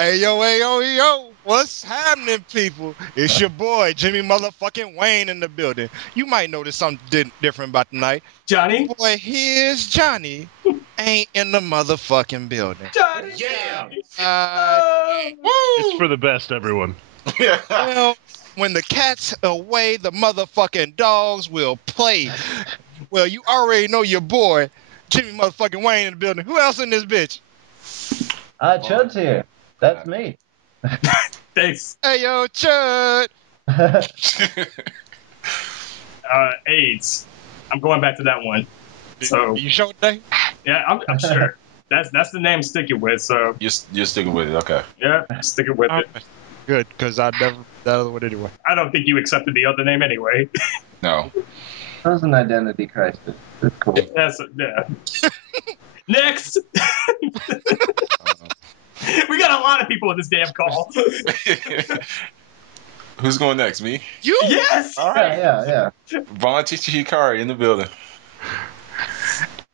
Hey, yo, what's happening, people? It's your boy, Jimmy motherfucking Wayne in the building. You might notice something different about tonight. Johnny? Boy, here's Johnny. Ain't in the motherfucking building. Johnny! Yeah! It's for the best, everyone. Well, when the cat's away, the motherfucking dogs will play. Well, you already know your boy, Jimmy motherfucking Wayne in the building. Who else in this bitch? Chud's here. That's me. Thanks. Hey, yo, Chud. AIDS. I'm going back to that one. So You sure today? yeah, I'm sure. That's the name I'm sticking with, so You're sticking with it, okay. yeah, I'm sticking with it. Good, because I never that other one anyway. I don't think you accepted the other name anyway. No. That was an identity crisis. That's cool. Yeah. Next! We got a lot of people in this damn call. Who's going next? Me? You? Yes! All right. Yeah. Von Chichi Hikari in the building.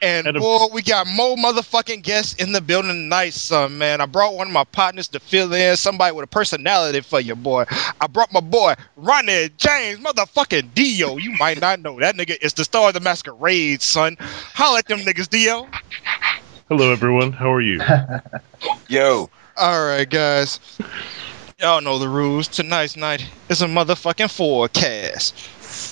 And boy, we got more motherfucking guests in the building tonight, son, man. I brought one of my partners to fill in, somebody with a personality for you, boy. I brought my boy, Ronnie James, motherfucking Dio. You might not know. That nigga is the star of the masquerade, son. Holla at them niggas, Dio. Hello, everyone. How are you? Yo. All right, guys. Y'all know the rules. Tonight's night is a motherfucking Fourcast.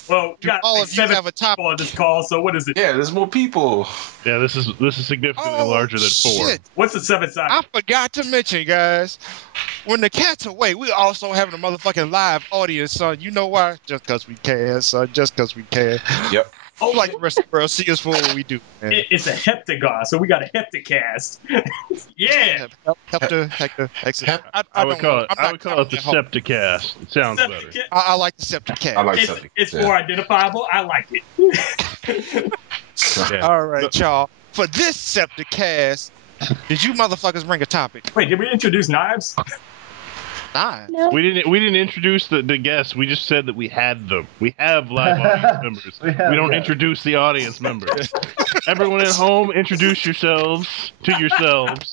Well, we got all like of you 7 have a topic people on this call, so what is it? Yeah, there's more people. Yeah, this is significantly larger than 4. shit. What's the 7th side? I forgot to mention, guys, when the cat's away, we also having a motherfucking live audience, son. You know why? Just because we can, son. Just because we can. Yep. Oh, Like the rest of the world, see us for what we do, man. It's a heptagon, so we got a hepticast. Yeah! Hector. I would call it the SepticCast. It sounds better. I like the SepticCast. I like It's, something. it's more identifiable. I like it. Yeah. All right, y'all. For this SepticCast, did you motherfuckers bring a topic? Wait, did we introduce knives? Nah. No. We didn't introduce the guests. We just said that we had them. We have live audience members. We We don't them. introduce the audience members. Everyone at home, introduce yourselves to yourselves.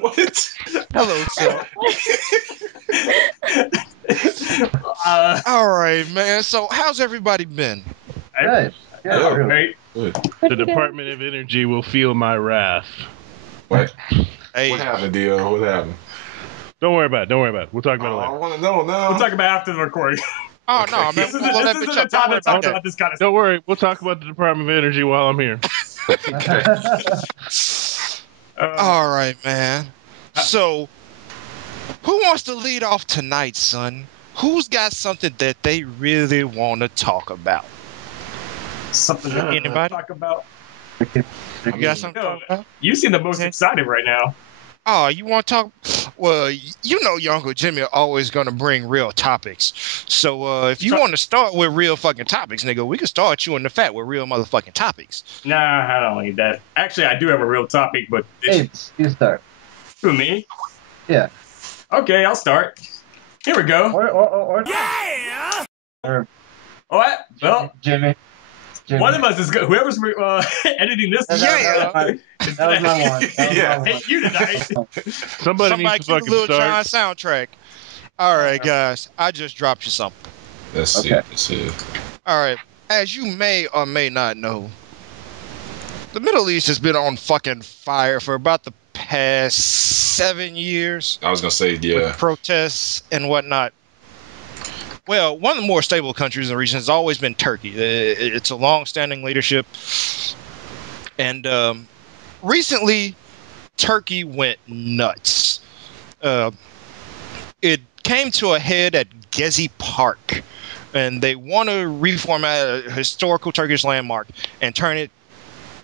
What? Hello, sir. Uh, All right, man. So, how's everybody been? Good. Yeah. right. Good. The Department of Energy will feel my wrath. What? Hey, What happened, Dio? What happened? Don't worry about it. We'll talk about it I later. want to know now. We'll talk about after the recording. oh no, man. This We'll blow that isn't bitch the up. Don't time worry to talk about that. about this kind of stuff. Don't worry. We'll talk about the Department of Energy while I'm here. All right, man. So, who wants to lead off tonight, son? Who's got something that they really want to talk about? something to Anybody? talk about. You got something to talk about? You seem the most excited right now. Oh, you want to talk? Well, you know your Uncle Jimmy always going to bring real topics. So if you want to start with real fucking topics, nigga, we can start you in the fat with real motherfucking topics. Nah, I don't need that. Actually, I do have a real topic, but Hey, you start. who, me? Yeah. Okay, I'll start. Here we go. Or Yeah! Or What? Well, Jimmy. one of us is good. Whoever's editing this. That was my one. Yeah. Hey, you tonight. Somebody needs to cue the fucking Lil Jon start. soundtrack. All right, guys. I just dropped you something. Let's see. Okay. Let's see. All right. As you may or may not know, the Middle East has been on fucking fire for about the past 7 years. I was gonna say, yeah. With protests and whatnot. Well, one of the more stable countries in the region has always been Turkey. It's a long-standing leadership. And recently, Turkey went nuts. It came to a head at Gezi Park. And they want to reformat a historical Turkish landmark and turn it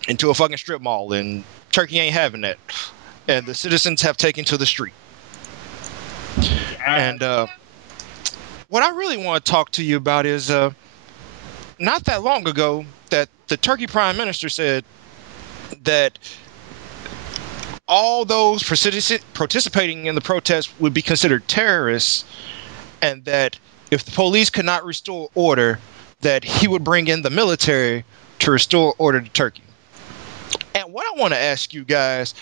into a fucking strip mall. And Turkey ain't having that. And the citizens have taken to the street. And what I really want to talk to you about is not that long ago that the Turkey Prime Minister said that all those participating in the protest would be considered terrorists, and that if the police could not restore order, that he would bring in the military to restore order to Turkey. And what I want to ask you guys,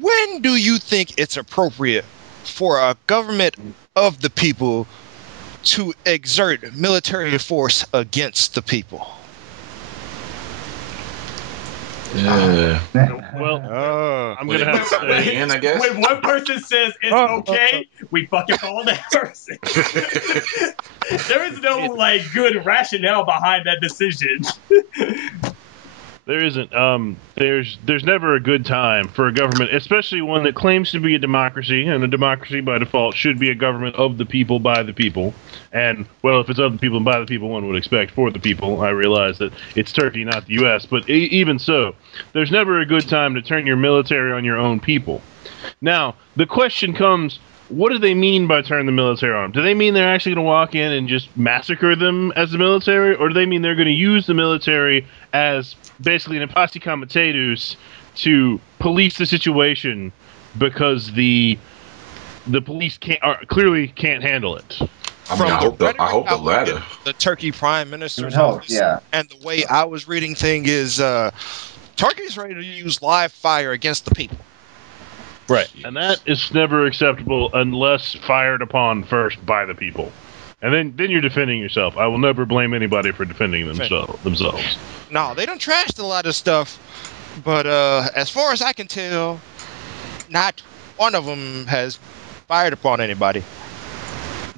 when do you think it's appropriate for a government of the people to exert military force against the people? Yeah. Well, I'm When gonna it have to comes say, in, I guess. When one person says it's okay, we fucking follow that person. There is no like good rationale behind that decision. there isn't. There's never a good time for a government, especially one that claims to be a democracy, and a democracy by default should be a government of the people by the people. And well, if it's of the people and by the people, one would expect for the people. I realize that it's Turkey, not the U.S., but even so, there's never a good time to turn your military on your own people. Now, the question comes, what do they mean by turn the military on? Do they mean they're actually going to walk in and just massacre them as the military? Or do they mean they're going to use the military as basically an posse comitatus to police the situation because the police clearly can't handle it? I mean, I hope the latter. The Turkey Prime Minister's hope, office, yeah. and the way I was reading things is Turkey's ready to use live fire against the people. Right, and that is never acceptable unless fired upon first by the people. And then you're defending yourself. I will never blame anybody for defending themselves. No, they done trashed a lot of stuff, but as far as I can tell, not one of them has fired upon anybody.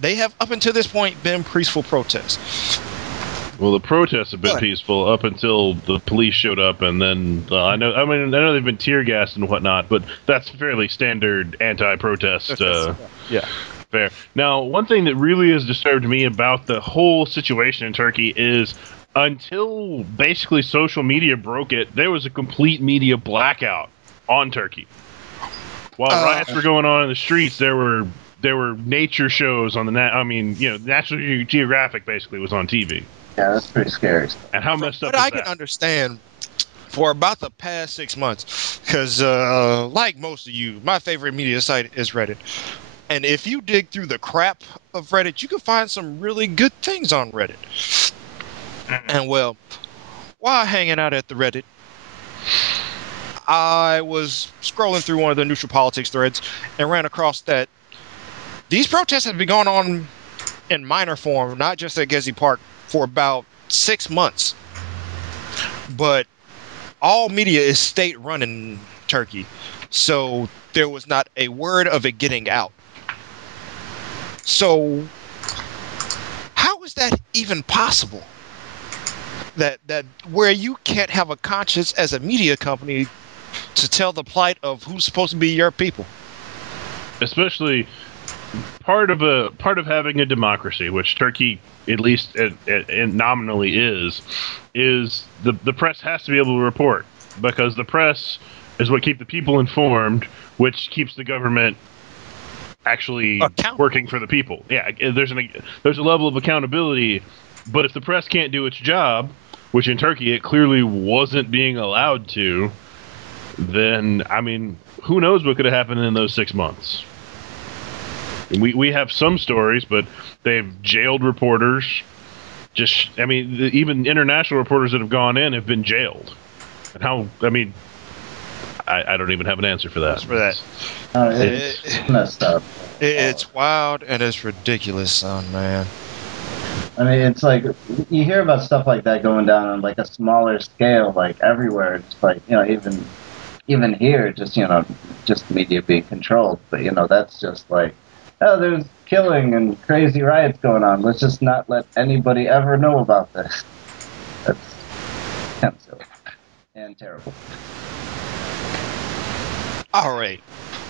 They have, up until this point, been peaceful protests. Well, the protests have been peaceful up until the police showed up, and then I know they've been tear gassed and whatnot, but that's fairly standard anti-protest. Yeah. Fair. Now, one thing that really has disturbed me about the whole situation in Turkey is until basically social media broke it, there was a complete media blackout on Turkey. While riots were going on in the streets, there were nature shows on the National Geographic basically was on TV. Yeah, that's pretty scary. And how messed up But is I that? can understand for about the past 6 months, because like most of you, my favorite media site is Reddit. And if you dig through the crap of Reddit, you can find some really good things on Reddit. And well, while hanging out at the Reddit, I was scrolling through one of the neutral politics threads and ran across that these protests have been going on in minor form, not just at Gezi Park, for about 6 months. But all media is state-run in Turkey, so there was not a word of it getting out. So how is that even possible? That where you can't have a conscience as a media company to tell the plight of who's supposed to be your people. Especially part of having a democracy, which Turkey at least nominally is the press has to be able to report, because the press is what keeps the people informed, which keeps the government actually working for the people. Yeah, there's a level of accountability, but if the press can't do its job, which in Turkey it clearly wasn't being allowed to, then I mean, who knows what could have happened in those 6 months. We have some stories, but they've jailed reporters. Even international reporters that have gone in have been jailed. And I don't even have an answer for that. It's messed up. It's wild and it's ridiculous, son, man. I mean, it's like you hear about stuff like that going down on like a smaller scale, like everywhere. It's like, even here, just media being controlled. But that's just like, oh, there's killing and crazy riots going on. Let's just not let anybody ever know about this. That's kind of silly and terrible. All right.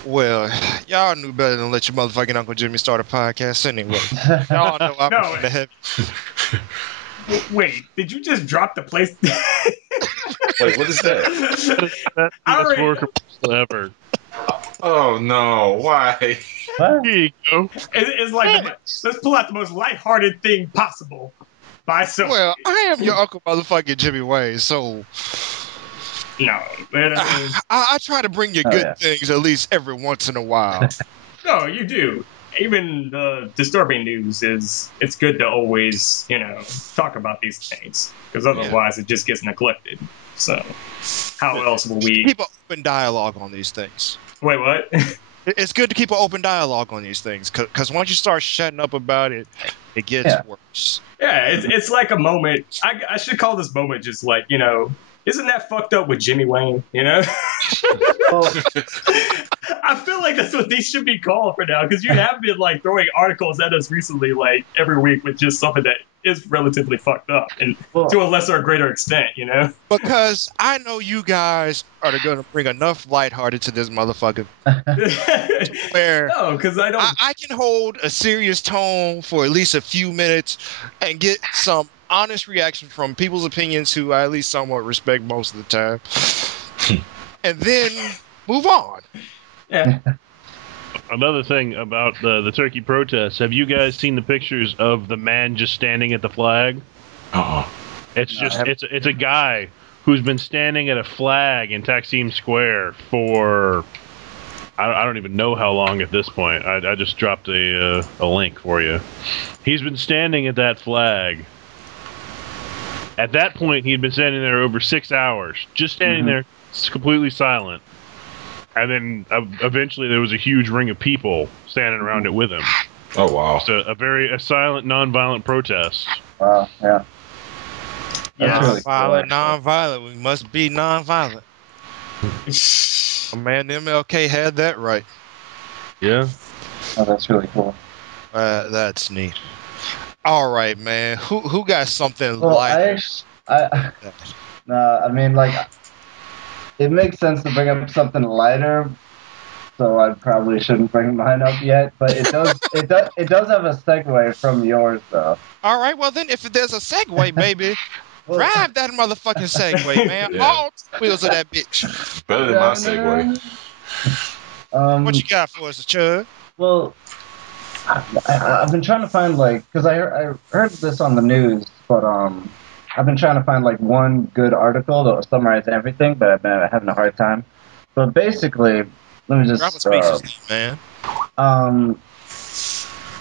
Well, y'all knew better than let your motherfucking Uncle Jimmy start a podcast anyway. Y'all know I'm from the heavy. Wait, did you just drop the place? Wait, what is that? That's the best commercial ever. Oh no! Why? What? Here you go. It's like let's pull out the most lighthearted thing possible. Well, I am your Uncle motherfucking Jimmy Wayne, so no, I try to bring you good things at least every once in a while. No, you do. even the disturbing news it's good to always, talk about these things, because otherwise it just gets neglected. So how else will we keep an open dialogue on these things? Wait, what? It's good to keep an open dialogue on these things, because once you start shutting up about it, it gets worse. Yeah, it's like a moment. I should call this moment just like, isn't that fucked up with Jimmy Wayne, Well, I feel like that's what these should be called for now, because you have been like throwing articles at us recently, like every week, with just something that is relatively fucked up, and to a lesser or greater extent, Because I know you guys are going to bring enough lighthearted to this motherfucker where no, because I can hold a serious tone for at least a few minutes and get some honest reaction from people's opinions who I at least somewhat respect most of the time, and then move on. Yeah. Another thing about the turkey protests, have you guys seen the pictures of the man just standing at the flag? It's a guy who's been standing at a flag in Taksim Square for I don't even know how long at this point. I just dropped a link for you. He's been standing at that flag. At that point, he had been standing there over 6 hours, just standing there, completely silent. And then eventually there was a huge ring of people standing around it with him. Oh, wow. So a silent, non-violent protest. Wow, yeah. Yeah, Really cool, non-violent. We must be non-violent. Man, MLK had that right. Yeah. Oh, that's really cool. That's neat. All right, man. Who got something Well, light? I mean, like, it makes sense to bring up something lighter, so I probably shouldn't bring mine up yet. But it does have a segue from yours, though. All right, well then, if there's a segue, baby, drive that motherfucking segue, man. Yeah. All wheels of that bitch. Better than my segue. What you got for us, Chud? Well, I've been trying to find, like, because I heard this on the news, but I've been trying to find like one good article that will summarize everything, but I've been having a hard time. But basically, let me just man.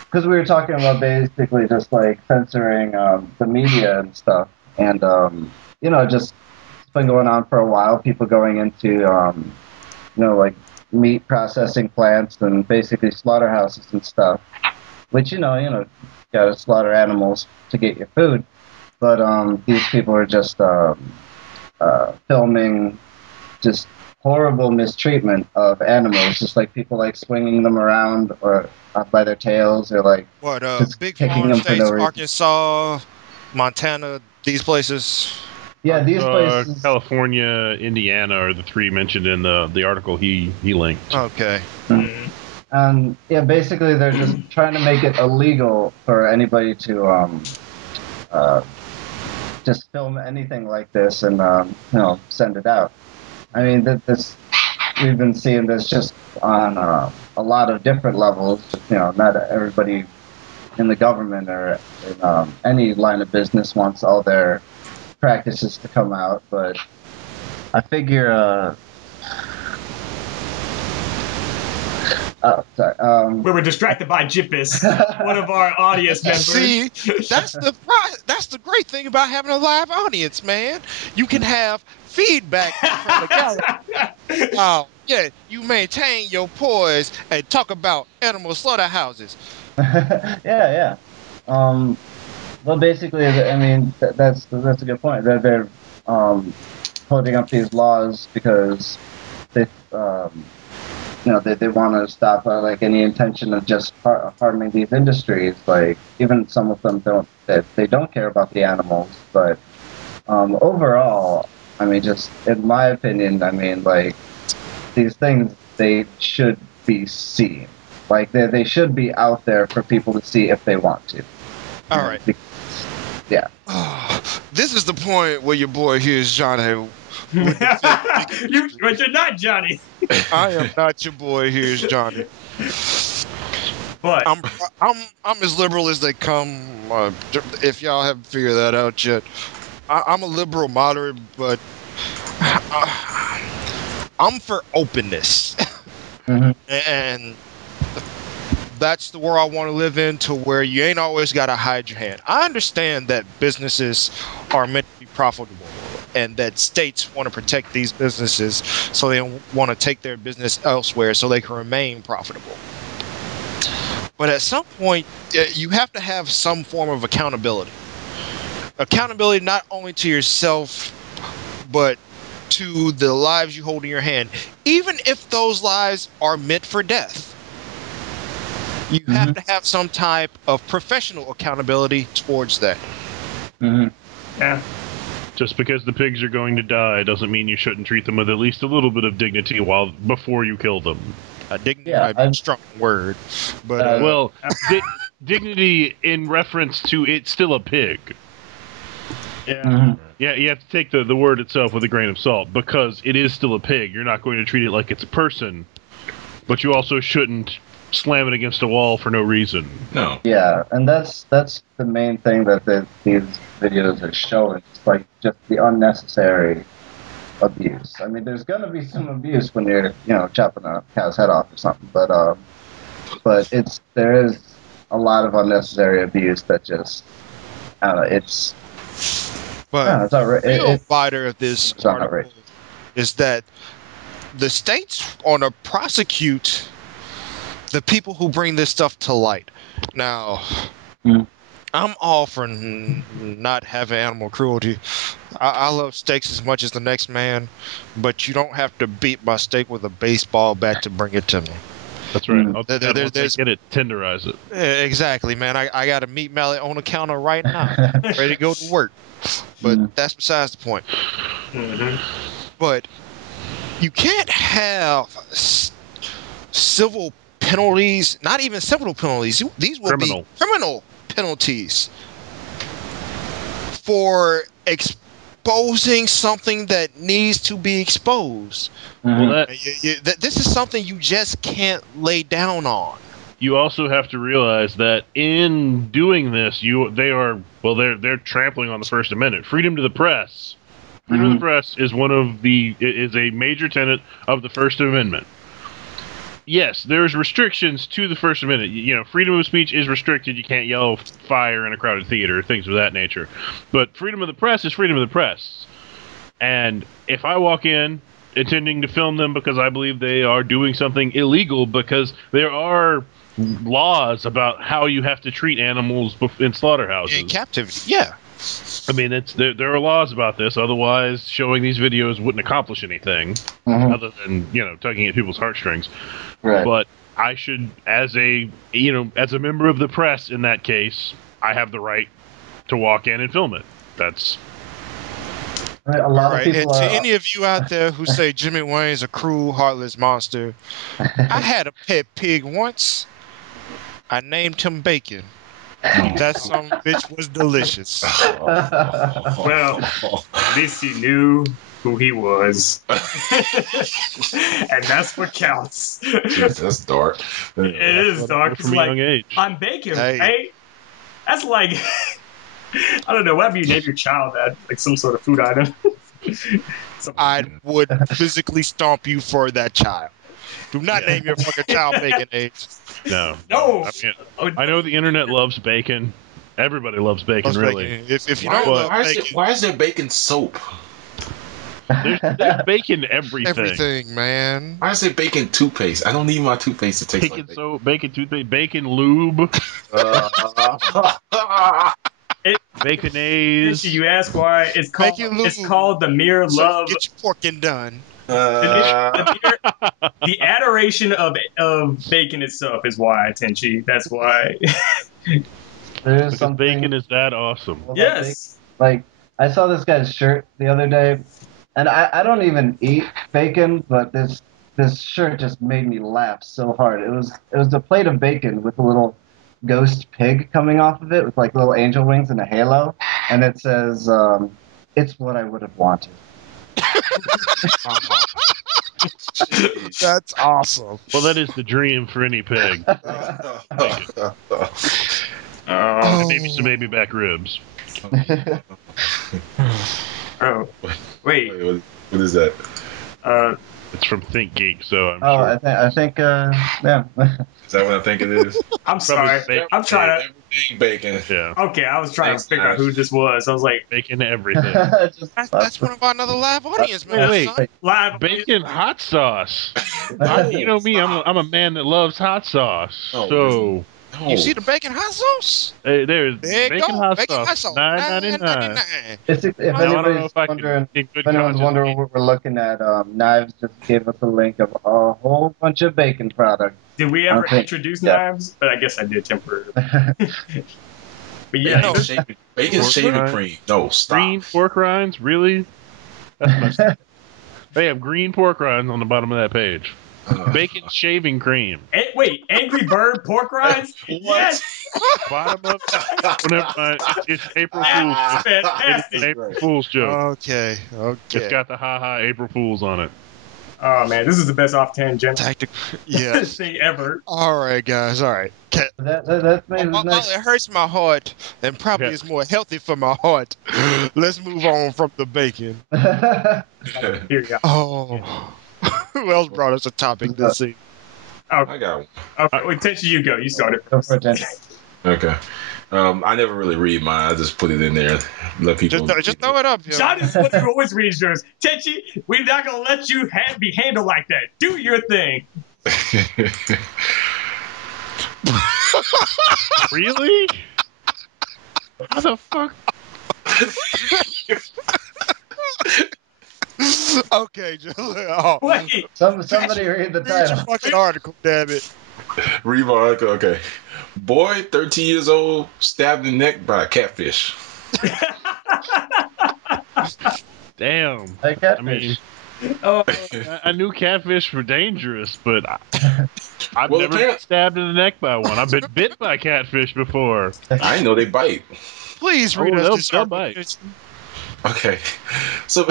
Because we were talking about basically just like censoring the media and stuff, and just it's been going on for a while. People going into like meat processing plants and basically slaughterhouses and stuff, which gotta slaughter animals to get your food. But these people are just filming just horrible mistreatment of animals, just like people like swinging them around or by their tails, or like just big kicking farm them for no states, reason. Arkansas, Montana, these places. Yeah, these places. California, Indiana are the three mentioned in the article he linked. Okay. And yeah, basically they're just trying to make it illegal for anybody to just film anything like this and send it out. I mean, we've been seeing this just on a lot of different levels. Not everybody in the government or in any line of business wants all their practices to come out, but I figure. Oh, sorry. We were distracted by Jippus, one of our audience members. See, that's the great thing about having a live audience, man. You can have feedback from the gallery. Oh, yeah, you maintain your poise and talk about animal slaughterhouses. Yeah. Well, basically, I mean, that's a good point. They're holding up these laws because they they want to stop like any intention of just harming these industries. Like even some of them don't care about the animals, but overall, I mean, just in my opinion, I mean, like these things, they should be seen. Like they should be out there for people to see if they want to. All right. Yeah. This is the point where your boy HeeeeresJonny. But you're not Johnny. I am not your boy HeeeeresJonny. But I'm as liberal as they come. If y'all haven't figured that out yet, I'm a liberal moderate, but I'm for openness. Mm-hmm. And that's the world I want to live in, to where you ain't always got to hide your hand. I understand that businesses are meant to be profitable and that states want to protect these businesses, so they want to take their business elsewhere so they can remain profitable. But at some point, you have to have some form of accountability. Accountability not only to yourself, but to the lives you hold in your hand, even if those lives are meant for death. You have to have some type of professional accountability towards that. Yeah. Just because the pigs are going to die doesn't mean you shouldn't treat them with at least a little bit of dignity before you kill them. Dignity might be a strong word, but well, dignity in reference to it's still a pig. Yeah, yeah. You have to take the word itself with a grain of salt, because it is still a pig. You're not going to treat it like it's a person, but you also shouldn't slam it against a wall for no reason. No. Yeah, and that's the main thing that these videos are showing. It's like just the unnecessary abuse. I mean, there's gonna be some abuse when you're, chopping a cow's head off or something, but there is a lot of unnecessary abuse that just, I don't know, it's. But it's outrageous. the real biter of this article is that the states want to prosecute the people who bring this stuff to light. Now, I'm all for not having animal cruelty. I love steaks as much as the next man, but you don't have to beat my steak with a baseball bat to bring it to me. That's right. Once I get it, tenderize it. Exactly, man. I got a meat mallet on the counter right now, ready to go to work. But that's besides the point. But you can't have civil penalties, not even civil penalties. These will be criminal penalties for exposing something that needs to be exposed. Well, this is something you just can't lay down on. You also have to realize that in doing this, they're trampling on the First Amendment. Freedom to the press. Freedom of the press is is a major tenet of the First Amendment. Yes, there's restrictions to the First Amendment. Freedom of speech is restricted. You can't yell fire in a crowded theater, things of that nature. But freedom of the press is freedom of the press. And if I walk in intending to film them because I believe they are doing something illegal, because there are laws about how you have to treat animals in slaughterhouses. In captivity, yeah. I mean, there are laws about this. Otherwise, showing these videos wouldn't accomplish anything other than tugging at people's heartstrings. Right. But I should, as a member of the press in that case, I have the right to walk in and film it. That's a lot of people. And to any of you out there who say Jimmy Wayne's a cruel, heartless monster, I had a pet pig once. I named him Bacon. That son of a bitch was delicious. Well, at least he knew who he was. And that's what counts. Jeez, that's dark. It is dark. From a young age. I'm Bacon, right? That's like, I don't know, whatever you name your child that, like some sort of food item. I would physically stomp you for that child. Do not name your fucking child Bacon eggs. No. I know the internet loves bacon. Everybody loves bacon, really. If you don't love bacon, why is there bacon soap? There's bacon everything. Everything, man. Why is there bacon toothpaste? I don't need my toothpaste to taste bacon like bacon. Soap, bacon toothpaste, bacon lube, baconaise. You ask why it's called? It's called the mere love. Get your porking done. The adoration of bacon itself is why, Tenchi. That's why. There's something. Bacon is that awesome. Yes. Like, I saw this guy's shirt the other day, and I don't even eat bacon, but this shirt just made me laugh so hard. It was a plate of bacon with a little ghost pig coming off of it with like little angel wings and a halo, and it says, "It's what I would have wanted." That's awesome. Well, that is the dream for any pig. Maybe some baby back ribs. Oh, wait. What is that? It's from Think Geek, so I'm Oh, sure. I think, yeah. Is that what I think it is? I'm sorry. bacon. I'm trying to. Everything bacon. Yeah, Okay, I was trying to Thanks, figure out guys. who this was. I was like, bacon everything. That's one of our another live audience Wait, members, wait. son. live. Bacon hot sauce. No, You know me, stop. I'm a man that loves hot sauce. No, So No. You see the bacon hot sauce? there's There you bacon go. hot Bacon hot sauce, sauce. $9.99. $9.99. If Now, I don't know anybody's if I wondering, can in good if anyone's conscience wondering eat. what we're looking at, Knives just gave us a link of a whole bunch of bacon products. Did we ever Okay. introduce Yeah. knives? But I guess I did temporarily. But yeah, No. Bacon's shaving Pork cream. No, stop. Green pork rinds, really? That's my. They have green pork rinds on the bottom of that page. Bacon shaving cream. wait, Angry Bird pork rinds? Yes, Bottom of. Oh, never mind. It's April Fool's. that's It's fantastic. an April Fool's joke. Okay. It's got the ha April Fools on it. Oh man, this is the best off tangent Tactic. Yes. thing ever. All right, guys. All right. That's made While nice. it hurts my heart and probably Yeah. is more healthy for my heart, let's move on from the bacon. Here you go. Oh. Who else brought us a topic this evening? I got one. Okay, wait, Tenchi, you go. You started. Go for it, Okay. I never really read mine. I just put it in there. Let people. Just throw it up. Yo. John is supposed to always read yours. Tenchi, we're not gonna let you be handled like that. Do your thing. Really? How the fuck? Okay, just oh, Wait, Somebody read the read your title. fucking article, damn it. Read my article. Okay. Boy, 13 years old, stabbed in the neck by a catfish. Damn. Like I mean, catfish. oh, I knew catfish were dangerous, but I've Well, never been stabbed in the neck by one. I've been bit by catfish before. I didn't know they bite. Please read Oh, us they'll this bite. article. Okay. So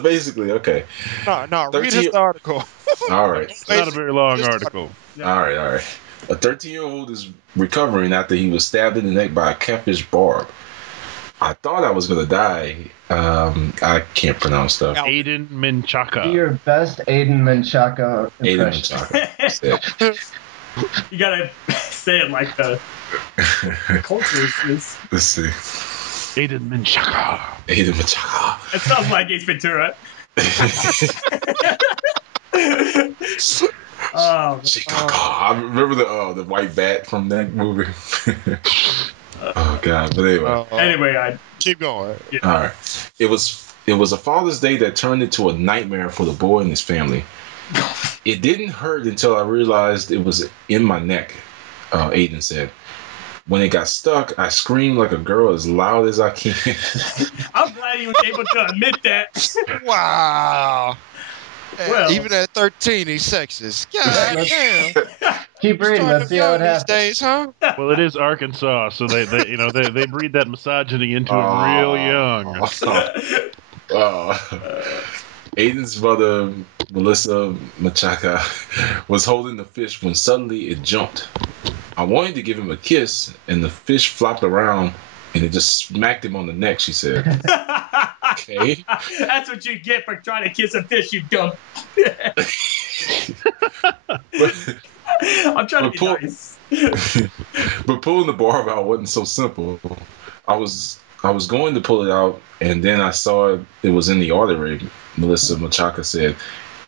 basically, okay. No, read 13 us the article. All right. It's not a very long Just- article. All right. A 13-year-old is recovering after he was stabbed in the neck by a catfish barb. I thought I was gonna die. I can't pronounce stuff. Aiden Do Menchaca. your best Aiden Menchaca Aiden impression. Menchaca. you gotta say it like the culture is. Let's see. Aiden Menchaca. Aiden Menchaca. It sounds like Ace Ventura. Oh, Chicago. I remember the white bat from that movie. Oh god. But anyway. anyway, I keep going. All right. It was a Father's Day that turned into a nightmare for the boy and his family. It didn't hurt until I realized it was in my neck, Aiden said. When it got stuck, I screamed like a girl as loud as I can. I'm glad he was able to admit that. Wow. Well- Even at 13, he's sexist. God damn. Keep reading. Let's see how it these happens. days, huh? Well, it is Arkansas, so they breed that misogyny into him real young. Aiden's mother, Melissa Machaca, was holding the fish when suddenly it jumped. I wanted to give him a kiss, and the fish flopped around, and it just smacked him on the neck, she said. Okay. That's what you get for trying to kiss a fish, you dumb. I'm trying to be nice. But pulling the barb out wasn't so simple. I was going to pull it out, and then I saw it was in the artery, Melissa Machaca said.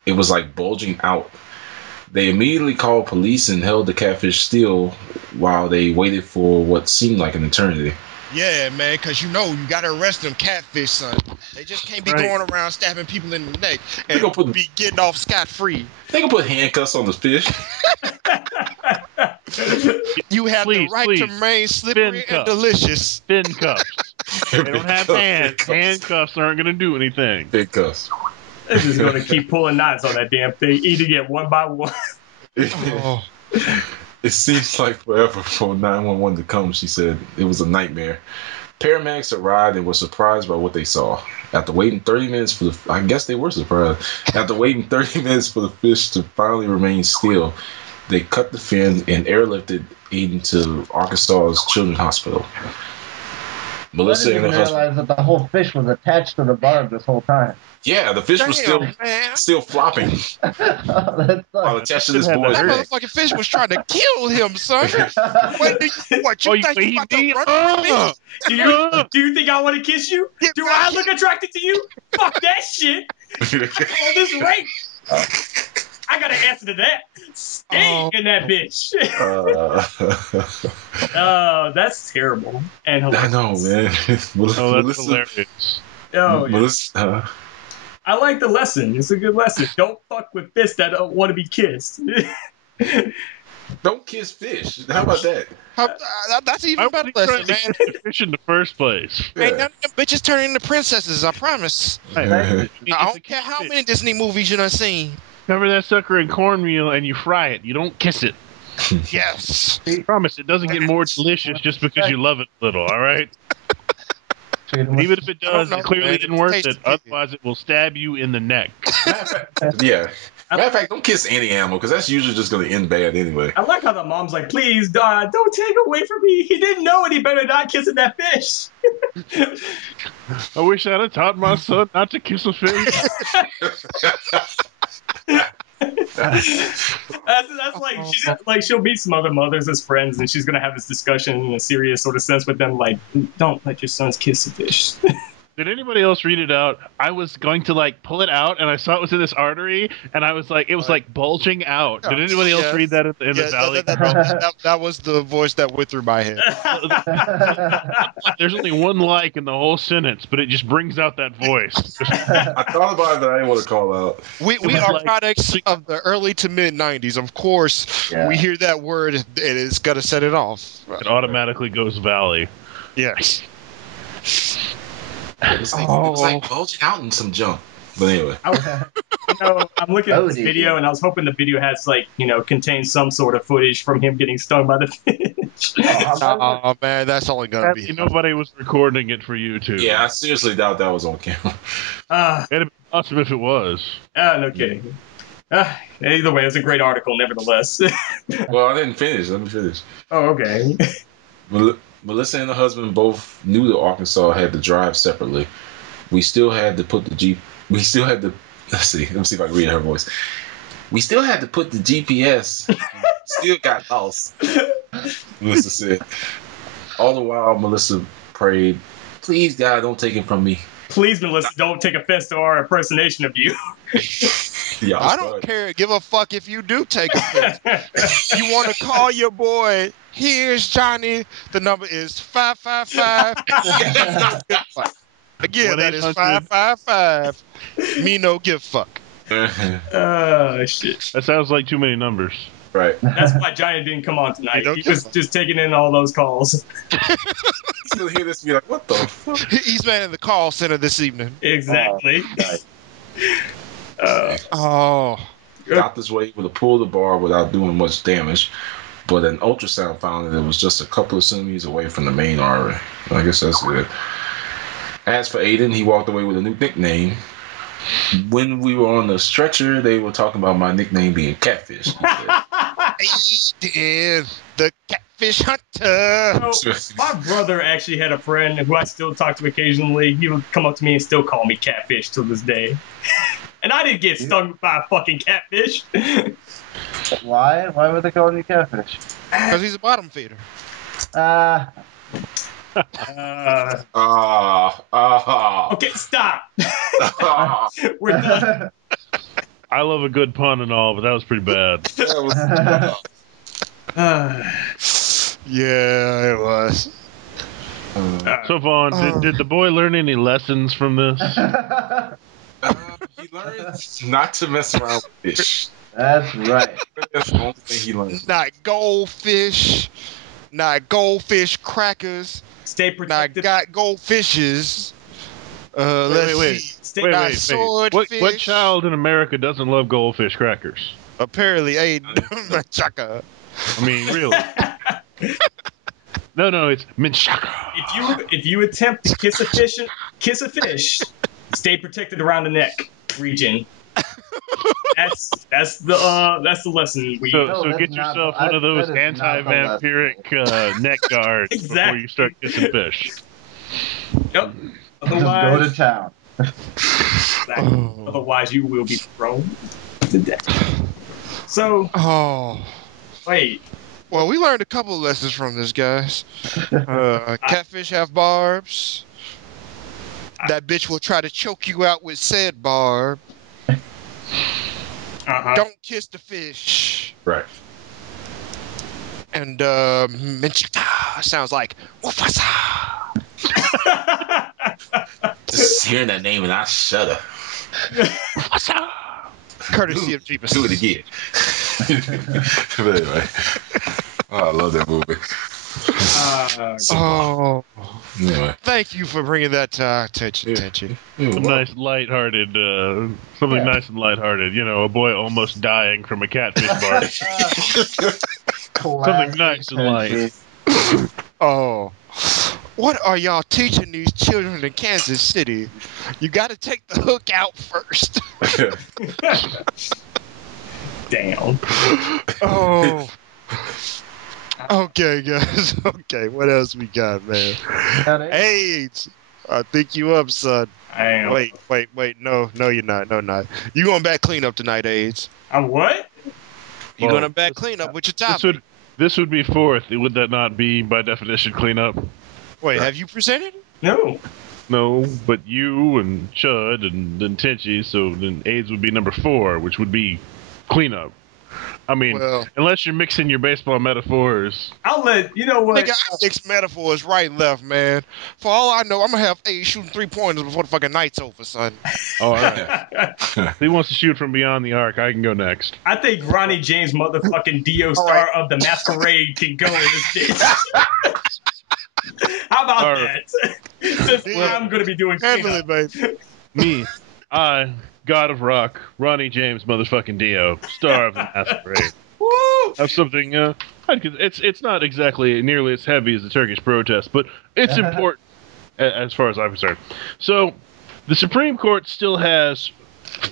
It was like bulging out. They immediately called police and held the catfish still while they waited for what seemed like an eternity. Yeah, man, because you got to arrest them catfish, son. They just can't be going around stabbing people in the neck and be getting off scot-free. They can put handcuffs on the fish. You have the right to remain slippery and delicious. Fin cuffs. They don't have hands. Handcuffs aren't going to do anything. Big cuffs. They're just going to keep pulling knives on that damn thing, eating it one by one. Oh. It seems like forever for 911 to come, she said. It was a nightmare. Paramedics arrived and were surprised by what they saw. After waiting 30 minutes I guess they were surprised. After waiting 30 minutes for the fish to finally remain still, they cut the fin and airlifted Aiden to Arkansas's Children's Hospital. Melissa and her didn't husband. realize that the whole fish was attached to the barb this whole time. Yeah, the fish was Damn, man. still flopping That while sucks. attached to this Should've had boy's the That neck. motherfucking fish was trying to kill him, son. What do Oh, you think you about to run me? Do you think I want to kiss you? Get Do back I look attracted to you? Fuck that shit. All this rape. I got an answer to that. Stay in that bitch. That's terrible and I hilarious. know, man. Oh, that's hilarious. Oh, yeah. Melissa, I like the lesson. It's a good lesson. Don't fuck with fish that don't want to be kissed. don't kiss fish. How about that? That's I even better was lesson, trying to man. get the fish in the first place. Ain't none of them bitches turning into princesses, I promise. Right. I don't care how many Disney movies you done seen. Cover that sucker in cornmeal and you fry it. You don't kiss it. Yes. I promise it doesn't get more delicious just because you love it a little, all right? And even if it does, know, it clearly man. didn't worth Tastes it. good. Otherwise, it will stab you in the neck. Yeah. Matter of fact, don't kiss any animal because that's usually just going to end bad anyway. I like how the mom's like, please, don't take away from me. He didn't know any better not kissing that fish. I wish I'd have taught my son not to kiss a fish. That's like she'll meet some other mothers as friends, and she's gonna have this discussion in a serious sort of sense with them, like, don't let your sons kiss a fish. Did anybody else read it out? I was going to like pull it out, and I saw it was in this artery, and I was like, it was like bulging out. Did anybody else read that in the valley? That was the voice that went through my head. There's only one like in the whole sentence, but it just brings out that voice. I thought about it, but I didn't want to call out. We are products of the early to mid 90s. Of course, we hear that word and it's got to set it off. It automatically goes valley. Yes. It was like bulging out in some junk. But anyway. I'm looking at this video, and I was hoping the video has, like, contains some sort of footage from him getting stung by the fish. Oh, man, that's only going to be. Nobody was recording it for YouTube. Yeah, I seriously doubt that was on camera. It'd be awesome if it was. No kidding. Either way, it's a great article, nevertheless. Well, I didn't finish. Let me finish. Oh, okay. Melissa and her husband both knew that Arkansas had to drive separately. We still had to put the let's see if I can read her voice. We still had to put the GPS. Still got lost. Melissa said. All the while, Melissa prayed, "Please, God, don't take it from me." Please, Melissa, don't take offense to our impersonation of you. Yeah, I don't care. Give a fuck if you do take offense. You want to call your boy, here's Johnny. The number is 555. Again, that is 555. Me no give fuck. Shit. That sounds like too many numbers. Right. That's why Johnny didn't come on tonight. He was just taking in all those calls. He's gonna hear this and be like, "What the fuck?" He's man in the call center this evening. Exactly. Doctors were able to pull the bar without doing much damage, but an ultrasound found that it was just a couple of centimeters away from the main artery. I guess that's good. As for Aiden, he walked away with a new nickname. When we were on the stretcher, they were talking about my nickname being Catfish. Aiden, the catfish hunter. So, my brother actually had a friend who I still talk to occasionally. He would come up to me and still call me Catfish to this day. And I didn't get stung by a fucking catfish. Why? Why would they call you catfish? Because he's a bottom feeder. Okay, stop. We're done. I love a good pun and all, but that was pretty bad. Yeah, it was. So, Vaughn, did the boy learn any lessons from this? He learned not to mess around with fish. That's right. That's the only thing he learned. Not goldfish crackers. Stay protected. Not got goldfishes. Wait. Swordfish. What child in America doesn't love goldfish crackers? Apparently, Aiden Chaka. I mean, really? No, it's Minchaka. If you attempt to kiss a fish, stay protected around the neck region. That's the lesson. So get yourself one of those anti-vampiric neck guards before you start kissing fish. Yep. Just go to town. Exactly. Otherwise, you will be thrown to death. So, wait. Well, we learned a couple of lessons from this, guys. Catfish have barbs. That bitch will try to choke you out with said barb. Don't kiss the fish. Right. And Menchita sounds like Mufasa. Just hearing that name and I shudder. Mufasa. Courtesy of Jeepus. Do it again. But anyway. Oh, I love that movie. Anyway. Thank you for bringing that to our attention. Nice, lighthearted, something nice and lighthearted. You know, a boy almost dying from a catfish barb. Something nice and light. Oh, what are y'all teaching these children in Kansas City? You got to take the hook out first. Damn. Oh. Okay, guys. Okay, what else we got, man? AIDS. I think you up, son. I am. Wait. No, you're not. No, not. You going back clean up tonight, AIDS? I'm what? You going to back clean up with your topic? This would be fourth. Would that not be, by definition, cleanup? Wait, have you presented? No. No, but you and Chud and then Tinchy, so then AIDS would be number 4, which would be cleanup. I mean, unless you're mixing your baseball metaphors. I'll let you know what. Nigga, I mix metaphors right and left, man. For all I know, I'm gonna have AIDS shooting 3-pointers before the fucking night's over, son. Oh, all right. If he wants to shoot from beyond the arc, I can go next. I think Ronnie James, motherfucking Dio star of the Masquerade, can go in this bitch. How about that? Since I'm gonna be doing handle it, baby. Me, I. God of Rock, Ronnie James, motherfucking Dio, star of the Masquerade. Woo! Have something. It's not exactly nearly as heavy as the Turkish protest, but it's important as far as I'm concerned. So, the Supreme Court still has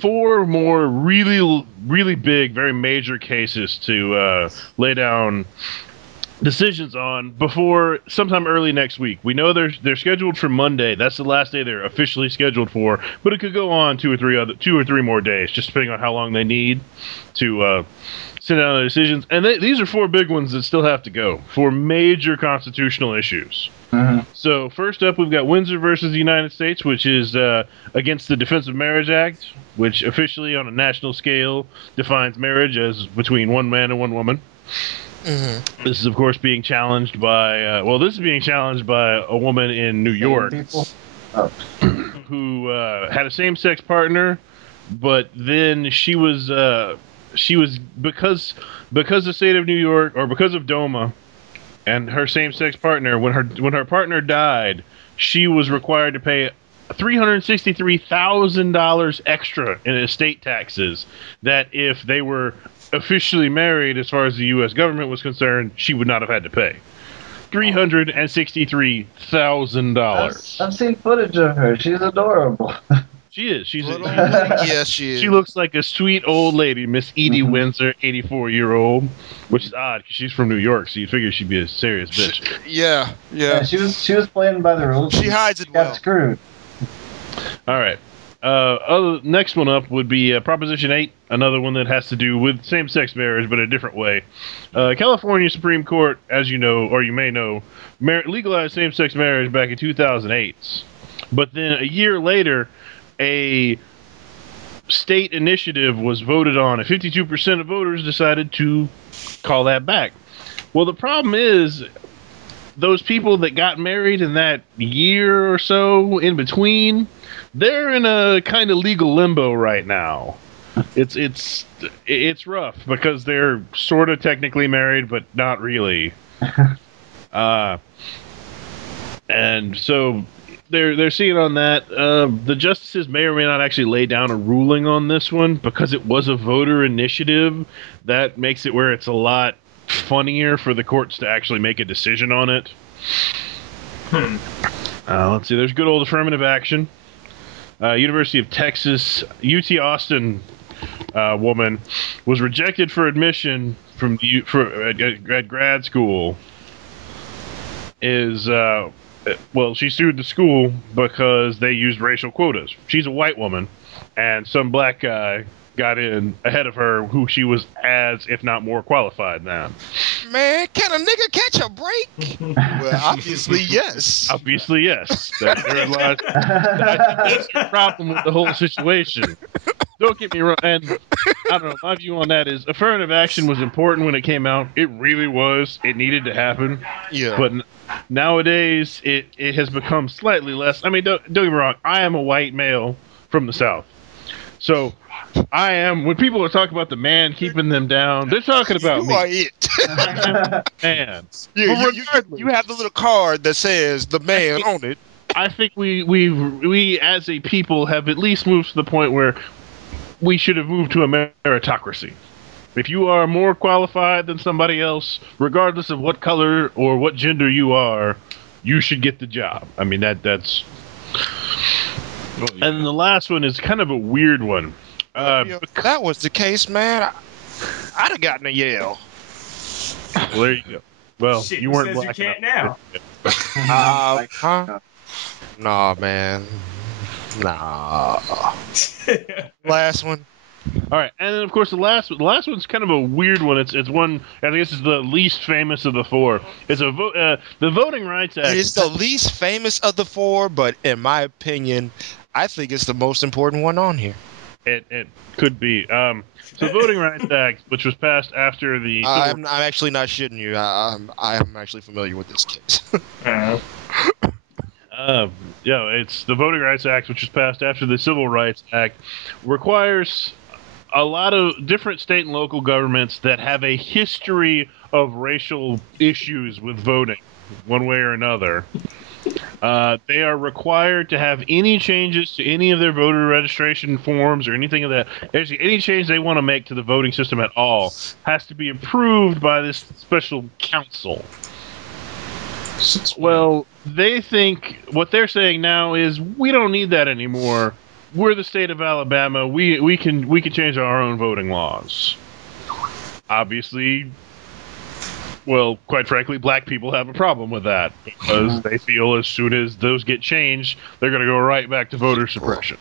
4 more really, really big, very major cases to lay down decisions on before sometime early next week. We know they're scheduled for Monday. That's the last day they're officially scheduled for, but it could go on 2 or 3 more days, just depending on how long they need to send out the decisions. And these are 4 big ones that still have to go for major constitutional issues. So first up, we've got Windsor versus the United States, which is against the Defense of Marriage Act, which officially on a national scale defines marriage as between one man and one woman. This is, of course, being challenged by this is being challenged by a woman in New York who had a same-sex partner, but then she was because the state of New York, or because of DOMA and her same-sex partner, when her partner died, she was required to pay $363,000 extra in estate taxes that if they were officially married, as far as the U.S. government was concerned, she would not have had to pay. $363,000. I've seen footage of her. She's adorable. She is. Yes, she is. She looks like a sweet old lady, Miss Edith Windsor, 84-year-old, which is odd because she's from New York, so you'd figure she'd be a serious bitch. Yeah. She was playing by the rules. She hides it well. Got screwed. All right. Next one up would be Proposition 8, another one that has to do with same-sex marriage, but a different way. California Supreme Court, as you know, or you may know, legalized same-sex marriage back in 2008. But then a year later, a state initiative was voted on, and 52% of voters decided to call that back. Well, the problem is, those people that got married in that year or so in between, they're in a kind of legal limbo right now. It's rough because they're sort of technically married, but not really. And so they're seeing on that. The justices may or may not actually lay down a ruling on this one because it was a voter initiative. That makes it where it's a lot funnier for the courts to actually make a decision on it. Let's see. There's good old affirmative action. University of Texas, UT Austin woman was rejected for admission at grad school. Is well, she sued the school because they used racial quotas. She's a white woman, and some black guy got in ahead of her who she was as, if not more, qualified than. Man, can a nigga catch a break? Well, obviously, yes. Obviously, yes. There lies. I think that's the problem with the whole situation. Don't get me wrong, and I don't know, my view on that is affirmative action was important when it came out. It really was. It needed to happen. Yeah. But nowadays, it has become slightly less. I mean, don't get me wrong, I am a white male from the South. So, I am, when people are talking about the man keeping them down, they're talking about you me. are it. Man. You have the little card that says the man on it. I think we as a people have at least moved to the point where we should have moved to a meritocracy. If you are more qualified than somebody else, regardless of what color or what gender you are, you should get the job. I mean, that's... Oh, yeah. And the last one is kind of a weird one. If that was the case, man, I'd have gotten a Yale. Well, there you go. Well, Shit, you who weren't says black you can't enough. now? Huh? Nah, man. Nah. Last one. All right, and then of course the last one's kind of a weird one. It's one, I think this is the least famous of the four. It's the Voting Rights Act. It is the least famous of the four, but in my opinion, I think it's the most important one on here. It could be. So the Voting Rights Act, which was passed after the... I'm actually not shitting you. I'm actually familiar with this case. It's the Voting Rights Act, which was passed after the Civil Rights Act, requires a lot of different state and local governments that have a history of racial issues with voting, one way or another. They are required to have any changes to any of their voter registration forms or anything of that. Actually, any change they want to make to the voting system at all has to be approved by this special council. Well, they think what they're saying now is we don't need that anymore. We're the state of Alabama. We can change our own voting laws. Obviously, well, quite frankly, black people have a problem with that because they feel as soon as those get changed, they're going to go right back to voter suppression.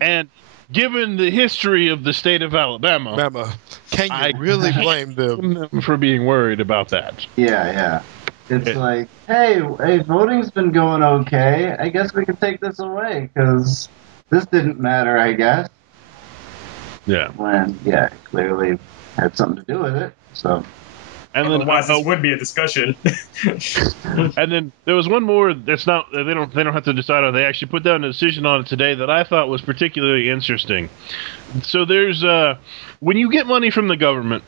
And given the history of the state of Alabama, can you really blame them for being worried about that? Yeah. It's like, hey, voting's been going okay. I guess we can take this away because this didn't matter, I guess. Yeah. When, clearly had something to do with it. So. And then, otherwise, this would be a discussion. And then there was one more that's not. They don't have to decide on. They actually put down a decision on it today that I thought was particularly interesting. So there's when you get money from the government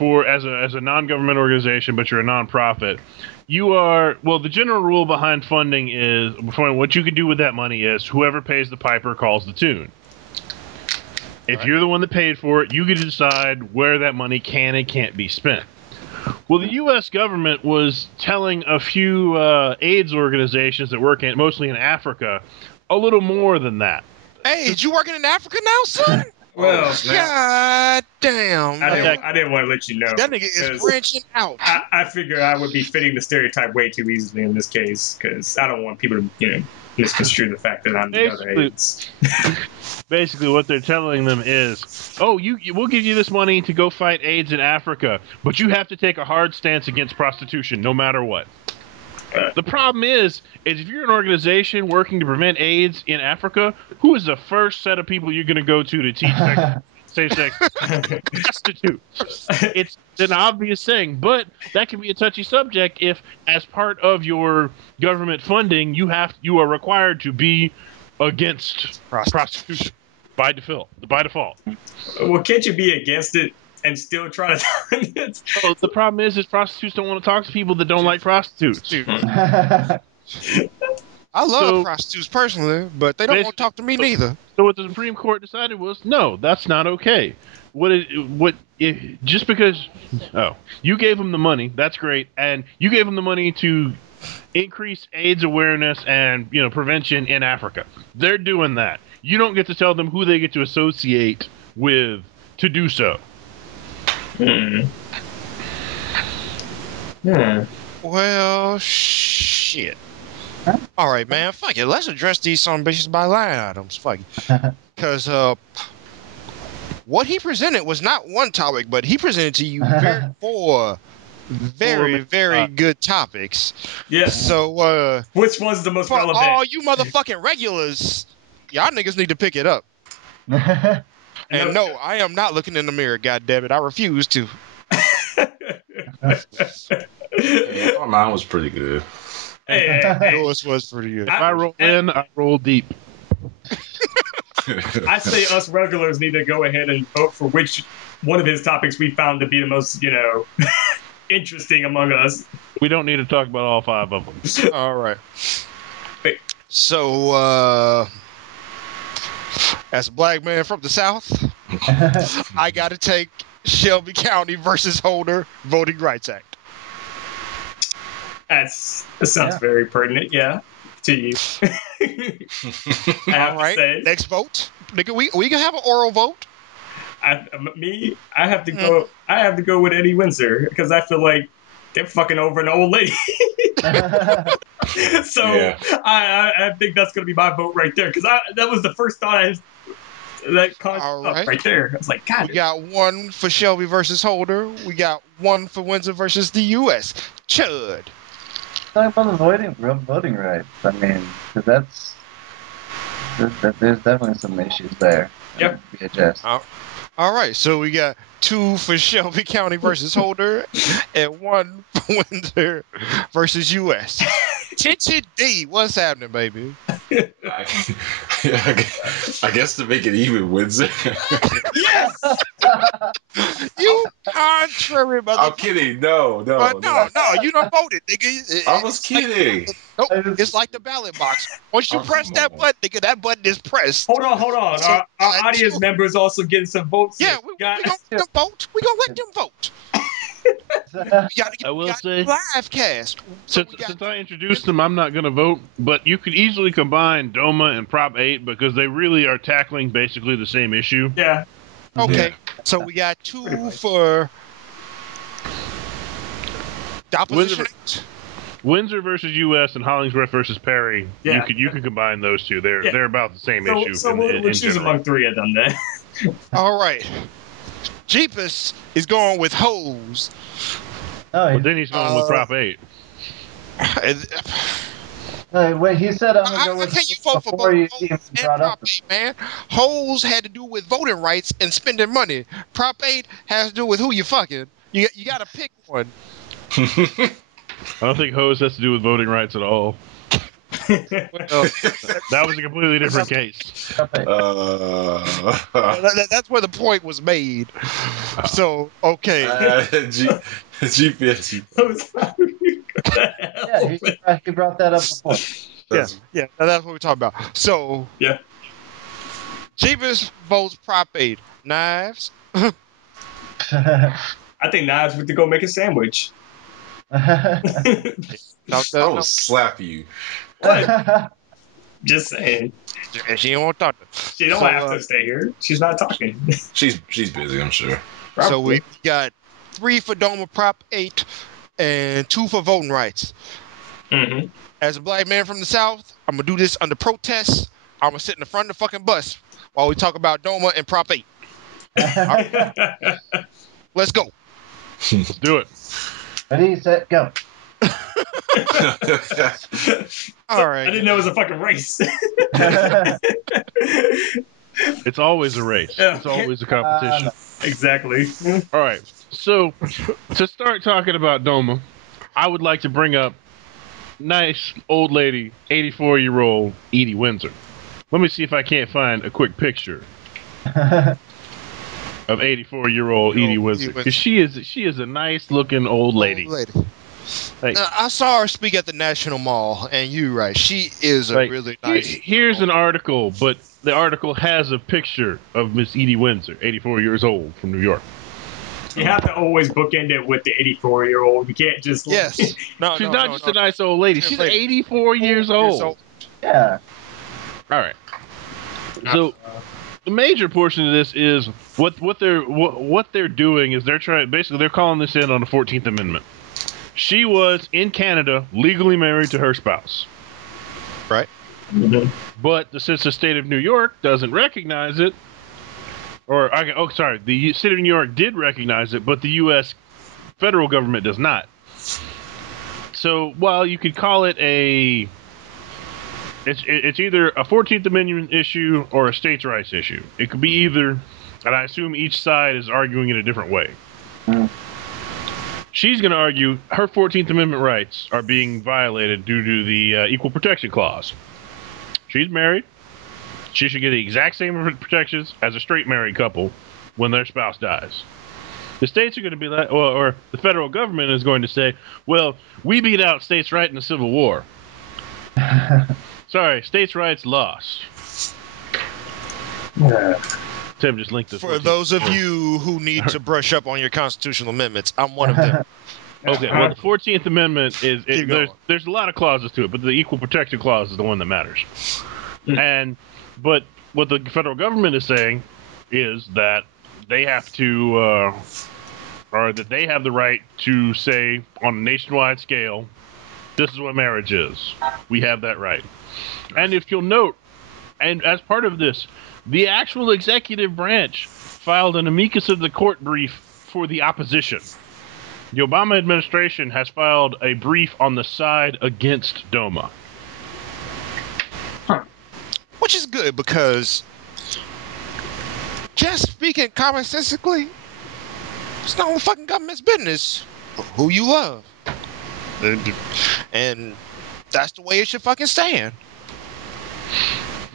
as a non-government organization, but you're a non-profit. You are, well, the general rule behind funding is, what you can do with that money is whoever pays the piper calls the tune. If you're the one that paid for it, you get to decide where that money can and can't be spent. Well, the U.S. government was telling a few AIDS organizations that work mostly in Africa a little more than that. Hey, you working in Africa now, son? Well, God damn. I didn't want to let you know. That nigga is branching out. I figure I would be fitting the stereotype way too easily in this case because I don't want people to, misconstrue the fact that I'm the other AIDS. Basically, what they're telling them is, we'll give you this money to go fight AIDS in Africa, but you have to take a hard stance against prostitution, no matter what. The problem is if you're an organization working to prevent AIDS in Africa, who is the first set of people you're going to go to teach safe-sex prostitutes? It's an obvious thing, but that can be a touchy subject if, as part of your government funding, you are required to be against prostitution by default. Well, can't you be against it and still try to find it? Oh, the problem is prostitutes don't want to talk to people that don't like prostitutes. I love prostitutes personally, but they don't want to talk to me neither. So what the Supreme Court decided was, no, that's not okay. Just because you gave them the money, that's great, and you gave them the money to increase AIDS awareness and prevention in Africa. They're doing that. You don't get to tell them who they get to associate with to do so. Well, shit. All right, man. Fuck it. Let's address these some bitches by line items. Fuck it. Because what he presented was not one topic, but he presented to you four very good topics. Yes. So, which one's the most for relevant? all you motherfucking regulars, y'all niggas need to pick it up. And no, I am not looking in the mirror. God damn it, I refuse to. Yeah, mine was pretty good. Hey. Yours was pretty good. If I roll in, I roll deep. I say us regulars need to go ahead and vote for which one of his topics we found to be the most, interesting among us. We don't need to talk about all 5 of them. All right. Wait. So, as a black man from the South, I got to take Shelby County versus Holder Voting Rights Act. That sounds very pertinent, to you. I have All right, to say. next vote, nigga. We can have an oral vote. I have to go. I have to go with Edith Windsor because I feel like they're fucking over an old lady. So yeah. I think that's gonna be my vote right there because that was the first thought that caught up right there. I was like, God. We got one for Shelby versus Holder. We got one for Windsor versus the U.S. Chud. Talking about the voting rights. I mean, because there's definitely some issues there. Yep. To be addressed. All right, so we got 2 for Shelby County versus Holder and 1 for Windsor versus U.S. Attention D, what's happening, baby? I guess to make it even, Windsor. Yes! You contrary, motherfucker. I'm kidding. No, you don't vote it, nigga. I was kidding. Nope, it's like the ballot box. Once you press that button, nigga, that button is pressed. Hold on. So, our audience members also getting some votes. Yeah, we gonna let them vote. We gonna let them vote. I will say, live cast. Since I introduced them, I'm not going to vote, but you could easily combine DOMA and Prop 8 because they really are tackling basically the same issue. Yeah. Okay, so we got 2 for the opposition. Windsor versus U.S. and Hollingsworth versus Perry. Yeah. You could combine those two. They're about the same issue. So we'll choose among 3 of them then. All right. Jeepus is going with hose. But then he's going with Prop 8. Wait, he said I'm going to go with can you vote for both hose and Prop 8, man? Hose had to do with voting rights and spending money. Prop 8 has to do with who you fucking. You got to pick one. I don't think hose has to do with voting rights at all. That was a completely different case. That's where the point was made. So, okay. GPS. Yeah, he brought that up before. Yeah, that's what we're talking about. So, yeah. Jeepers votes Prop 8. Knives. I think Knives went to go make a sandwich. I will slap you. Just saying. She don't want to talk. She don't have to stay here. She's not talking. She's busy, I'm sure. Probably. So we got 3 for DOMA Prop 8 and 2 for voting rights. Mm-hmm. As a black man from the South, I'm going to do this under protest. I'm going to sit in the front of the fucking bus while we talk about DOMA and Prop 8. Right. Let's go. Let's do it. Ready, set, go. All right. I didn't know it was a fucking race. It's always a race. It's always a competition. No. Exactly. All right. So, to start talking about DOMA, I would like to bring up nice old lady, 84-year-old Edith Windsor. Let me see if I can't find a quick picture of 84-year-old Edith Windsor, because she is a nice looking old lady. Like, I saw her speak at the National Mall, and you're right. She is a really nice. Here's an article, but the article has a picture of Miss Edith Windsor, 84 years old, from New York. You have to always bookend it with the 84-year-old. You can't just. Yes. She's not just a nice old lady. She's 84 years old. Yeah. All right. So the major portion of this is what they're doing is they're calling this in on the 14th Amendment. She was in Canada legally married to her spouse. Right. Mhm. But since the state of New York doesn't recognize it, the state of New York did recognize it, but the U.S. federal government does not. So while you could call it it's either a 14th Amendment issue or a states' rights issue. It could be either, and I assume each side is arguing it a different way. Mm. She's going to argue her 14th Amendment rights are being violated due to the Equal Protection Clause. She's married. She should get the exact same protections as a straight married couple when their spouse dies. The states are going to be like, or the federal government is going to say, well, we beat out states' rights in the Civil War. Sorry, states' rights lost. Yeah. Tim just linked this. For those of you who need to brush up on your constitutional amendments, I'm one of them. Okay, well, the 14th Amendment Keep going. there's a lot of clauses to it, but the Equal Protection Clause is the one that matters. But what the federal government is saying is that they have to, or that they have the right to say on a nationwide scale, this is what marriage is. We have that right. And if you'll note, and as part of this, the actual executive branch filed an amicus of the court brief for the opposition. The Obama administration has filed a brief on the side against DOMA. Which is good because, just speaking commonsensically, it's not the fucking government's business who you love. And that's the way it should fucking stand.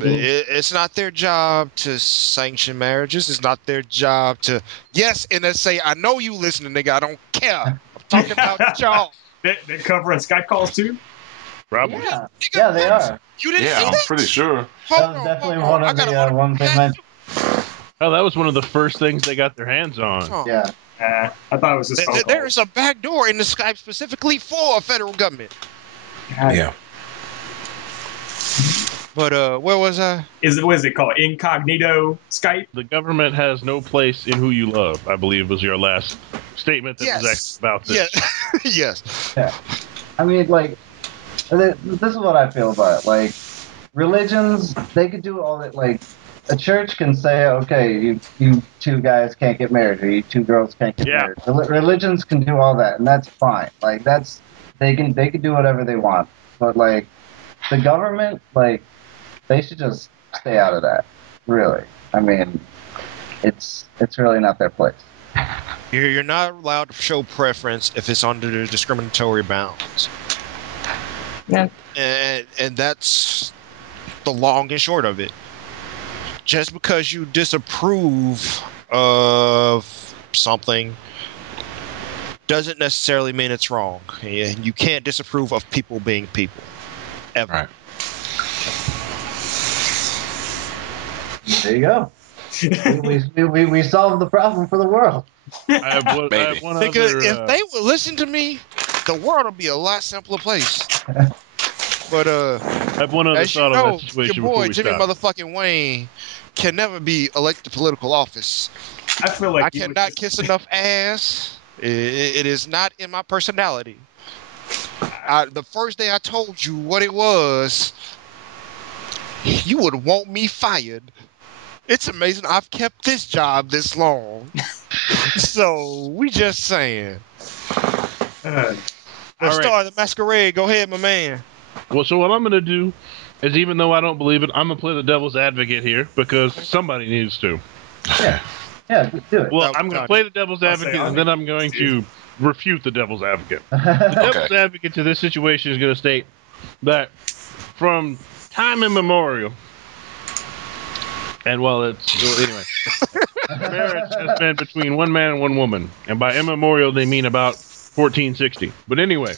It's not their job to sanction marriages. It's not their job to... Yes, NSA, I know you listening, nigga. I don't care. I'm talking about y'all. They're covering Skype calls too? Probably. Yeah, Nigga, yeah, they what? are. You didn't see Yeah, I'm that? pretty sure. Hold That was on, definitely hold on. one I of got a the lot of ones they mentioned. Oh, that was one of the first things they got their hands on. Oh. Yeah. I thought it was just phone There calls. is a back door in the Skype specifically for a federal government. Yeah. But where was I? What is it called? Incognito Skype? The government has no place in who you love, I believe was your last statement that was Yes. actually about this. Yeah. Yes. Yeah. I mean, like, this is what I feel about it. Like, religions, they could do all that. Like, a church can say, okay, you two guys can't get married, or you two girls can't get Yeah. married. Religions can do all that, and that's fine. Like, they can do whatever they want. But, like, the government, like, they should just stay out of that. Really. I mean, it's really not their place. You're not allowed to show preference if it's under the discriminatory bounds. Yeah. And that's the long and short of it. Just because you disapprove of something doesn't necessarily mean it's wrong. You can't disapprove of people being people. Ever. Right. There you go. we solved the problem for the world. I have one Because other, if they would listen to me, the world would be a lot simpler place. But I have one other as you thought on know, that situation your before boy we Jimmy stop. motherfucking Wayne can never be elected to political office. I feel like I cannot kiss enough ass. It is not in my personality. The first day I told you what it was, you would want me fired. It's amazing I've kept this job this long. So we just saying. The All star right. of the masquerade. Go ahead, my man. Well, so what I'm going to do is, even though I don't believe it, I'm going to play the devil's advocate here because somebody needs to. Yeah, do it. Well, I'm going to play the devil's advocate, and then I'm going to refute the devil's advocate. The devil's advocate to this situation is going to state that from time immemorial, and anyway, marriage has been between one man and one woman, and by immemorial they mean about 1460. But anyway,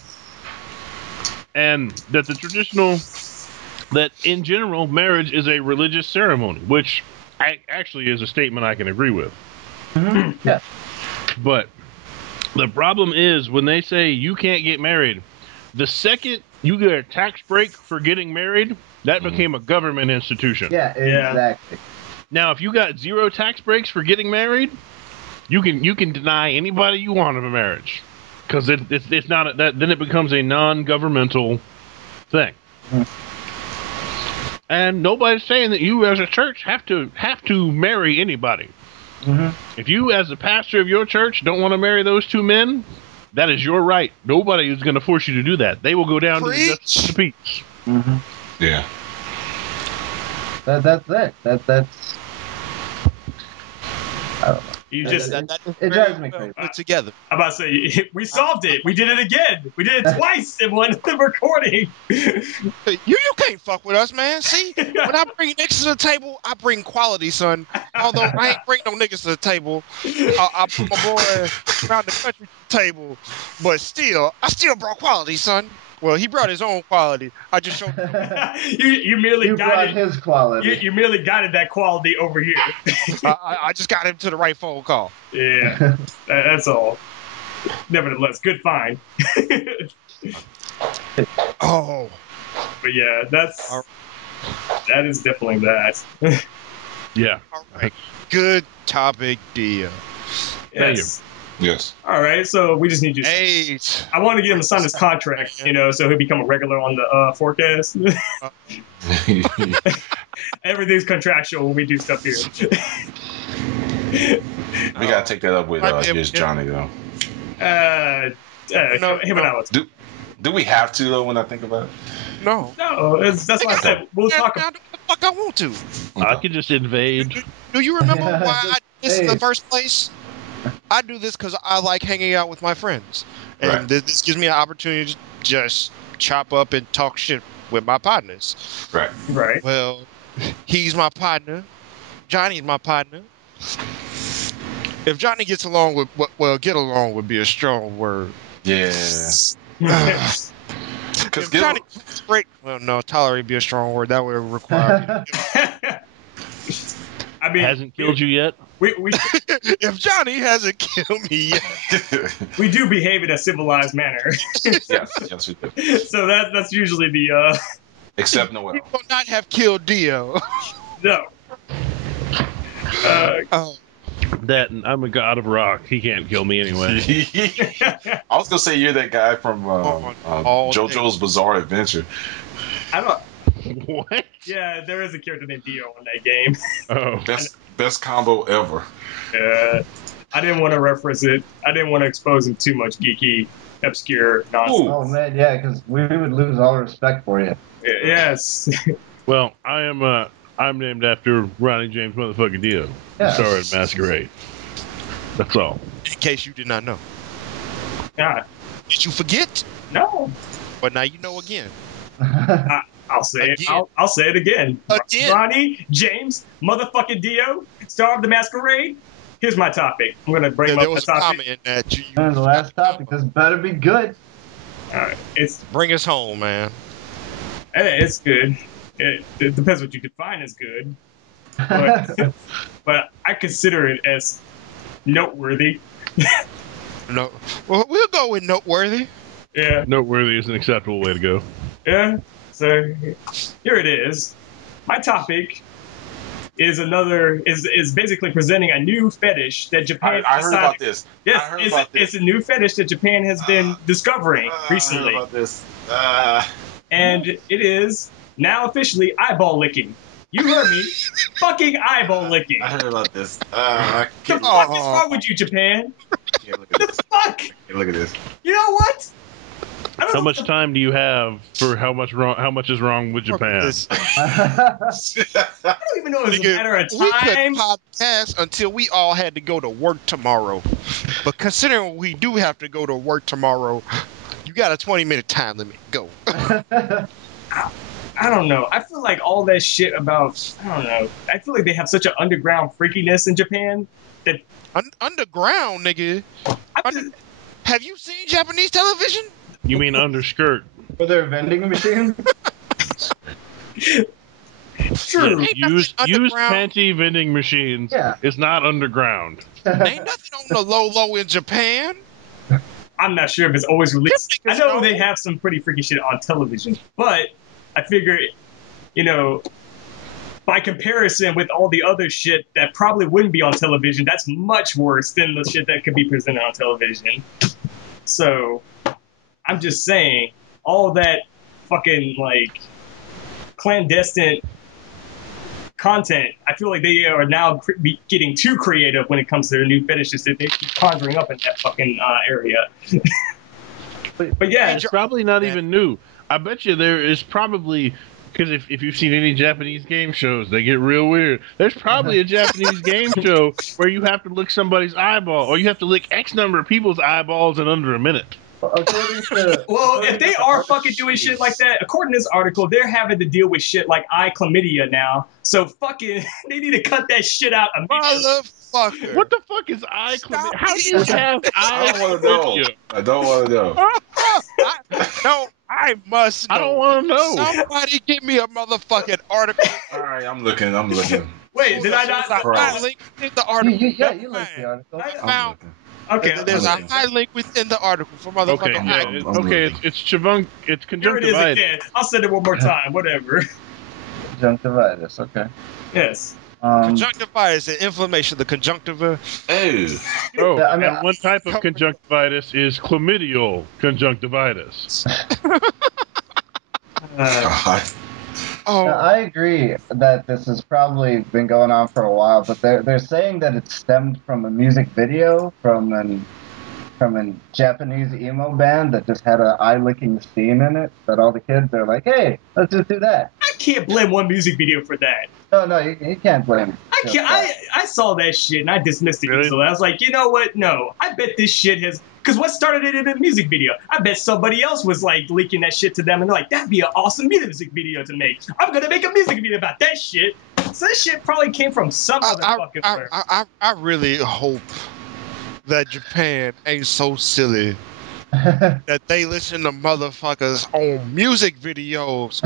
and that that in general, marriage is a religious ceremony, which actually is a statement I can agree with. Yeah. But the problem is when they say you can't get married, the second you get a tax break for getting married, that became a government institution. Yeah, exactly. Now, if you got 0 tax breaks for getting married, you can deny anybody you want of a marriage, because it's not that. Then it becomes a non-governmental thing. And nobody's saying that you as a church have to marry anybody. Mm-hmm. If you as the pastor of your church don't want to marry those two men, that is your right. Nobody is going to force you to do that. They will go down to the justice of the peace. Mm-hmm. Yeah. That's it. That's. I don't know. You just, It Very drives me well crazy. put together. I'm about to say, we solved it. We did it again. We did it twice in one recording. You can't fuck with us, man. See, when I bring niggas to the table, I bring quality, son. Although I ain't bring no niggas to the table, I brought my boy around the country to the table. But still, I still brought quality, son. Well, he brought his own quality. I just showed him. You merely You got brought it. his quality. You merely guided that quality over here. I just got him to the right phone call. Yeah, that's all. Nevertheless, good find. Oh, But yeah, that is definitely that. Yeah. all right. Good topic, deal. Yes. Yes. All right, so we just need you. Eight. I want to get him to sign this contract, so he'll become a regular on the Fourcast. Everything's contractual when we do stuff here. We gotta take that up with Might be able Here's to- Johnny though. Him and Alex. Do we have to though? When I think about it, No. No, that's why I said we'll talk Now, about. do what the fuck I want to. I could just invade. Do you remember why I did this in the Hey. first place? I do this because I like hanging out with my friends. And Right. this gives me an opportunity to just chop up and talk shit with my partners. right? Right. Well, he's my partner. Johnny's my partner. If Johnny gets along with, well, get along would be a strong word. Yeah. If Because Johnny great, well, no, tolerate be a strong word. That would require. I mean, Hasn't killed you yet? we If Johnny hasn't killed me yet, we do behave in a civilized manner. yes, we do. So that's usually the Except Noel. he will not have killed Dio. no. Oh, That and I'm a god of rock. He can't kill me anyway. I was gonna say you're that guy from all JoJo's Bizarre Adventure. I don't. What? Yeah, there is a character named Dio in that game. Oh. Best combo ever. I didn't want to reference it. I didn't want to expose him too much geeky, obscure nonsense. Ooh. Oh man, yeah, because we would lose all respect for you. Yes. Well, I'm named after Ronnie James motherfucking Dio, Yeah. star of Masquerade. That's all. in case you did not know. Yeah. Did you forget? No. But now you know again. I'll say it. Again. I'll say it again. Again. Ronnie James, motherfucking Dio, star of the Masquerade. Here's my topic. I'm gonna bring There up the was a topic. comment that you And the last topic, this better be good. All right. It's bring us home, man. good. It depends what you define as good, but I consider it as noteworthy. No, well, we'll go with noteworthy. Yeah. Noteworthy is an acceptable way to go. Yeah. So here it is. My topic is basically presenting a new fetish that Japan. I heard about this. Yes, I heard about this. it's a new fetish that Japan has been discovering recently, I heard about this. and it is now officially eyeball licking. You heard me, fucking eyeball licking. I heard about this. The Can't fuck is wrong with you, Japan? look at The this. fuck? Can't look at this. You know what? I don't How know much time do you have for how much is wrong with Japan? This- I don't even know if it's a Nigga, matter of we could time. podcast until we all had to go to work tomorrow. But considering we do have to go to work tomorrow, you got a 20-minute time limit. Go. I don't know. I feel like all that shit about, I don't know. I feel like they have such an underground freakiness in Japan that Underground, nigga. Have you seen Japanese television? You mean underskirt? For their vending machine? true. Ain't Used nothing underground. panty vending machines Yeah. is not underground. Ain't nothing on the low in Japan. I'm not sure if it's always released. Them I niggas know know. they have some pretty freaky shit on television, but I figure, by comparison with all the other shit that probably wouldn't be on television, that's much worse than the shit that could be presented on television. So, I'm just saying, all that fucking, clandestine content, I feel like they are now getting too creative when it comes to their new fetishes that they keep conjuring up in that fucking area. But yeah, it's probably not even new. I bet you there is probably, because if you've seen any Japanese game shows, they get real weird. There's probably a Japanese game show where you have to lick somebody's eyeball, or you have to lick X number of people's eyeballs in under a minute. If they are fucking doing shit like that, according to this article, they're having to deal with shit like eye chlamydia now. So fucking, they need to cut that shit out immediately. Motherfucker. What the fuck is eye chlamydia? How do you have eye chlamydia? I don't want to know. No, I must know. I don't want to know. Somebody give me a motherfucking article. All right, I'm looking. Wait, did I not? I link in the article. You linked the article. I'm looking. Okay, There's a high link within the article for motherfucking it's it's Here it is conjunctivitis. again. I'll send it one more time. Whatever. Conjunctivitis. Okay. Yes. Conjunctivitis, the inflammation, the conjunctiva. Oh, Yeah, I mean, and one type of conjunctivitis is chlamydial conjunctivitis. I agree that this has probably been going on for a while, but they're saying that it stemmed from a music video from a Japanese emo band that just had an eye-licking scene in it. That all the kids are like, "Hey, let's just do that." I can't blame one music video for that. No, you can't blame. I saw that shit and I dismissed it Really? easily. I was like, you know what? No, I bet this shit has. Because what started it in a music video? I bet somebody else was like leaking that shit to them, and they're like, "That'd be an awesome music video to make. I'm gonna make a music video about that shit." So that shit probably came from some other fucking player. I really hope that Japan ain't so silly that they listen to motherfuckers on music videos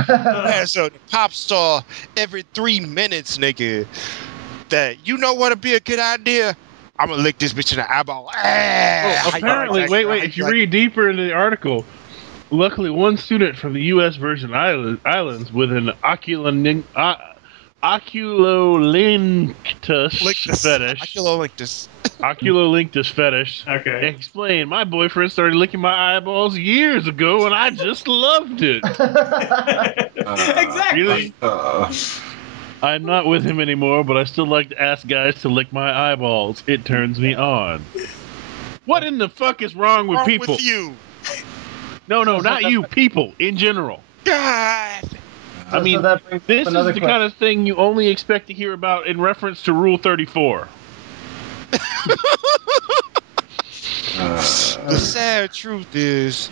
as a pop star every 3 minutes, nigga. That you know what'd be a good idea? I'm gonna lick this bitch in the eyeball. Apparently, wait. If you read deeper into the article, luckily one student from the U.S. Virgin Islands with an oculolinctus fetish. Oculolinctus fetish. Okay. Explained, my boyfriend started licking my eyeballs years ago, and I just loved it. Exactly. Really? I'm not with him anymore, but I still like to ask guys to lick my eyeballs. It turns me on. What in the fuck is wrong with people? With you? No, not you. People in general. God. I mean, this is the kind of thing you only expect to hear about in reference to Rule 34. The sad truth is,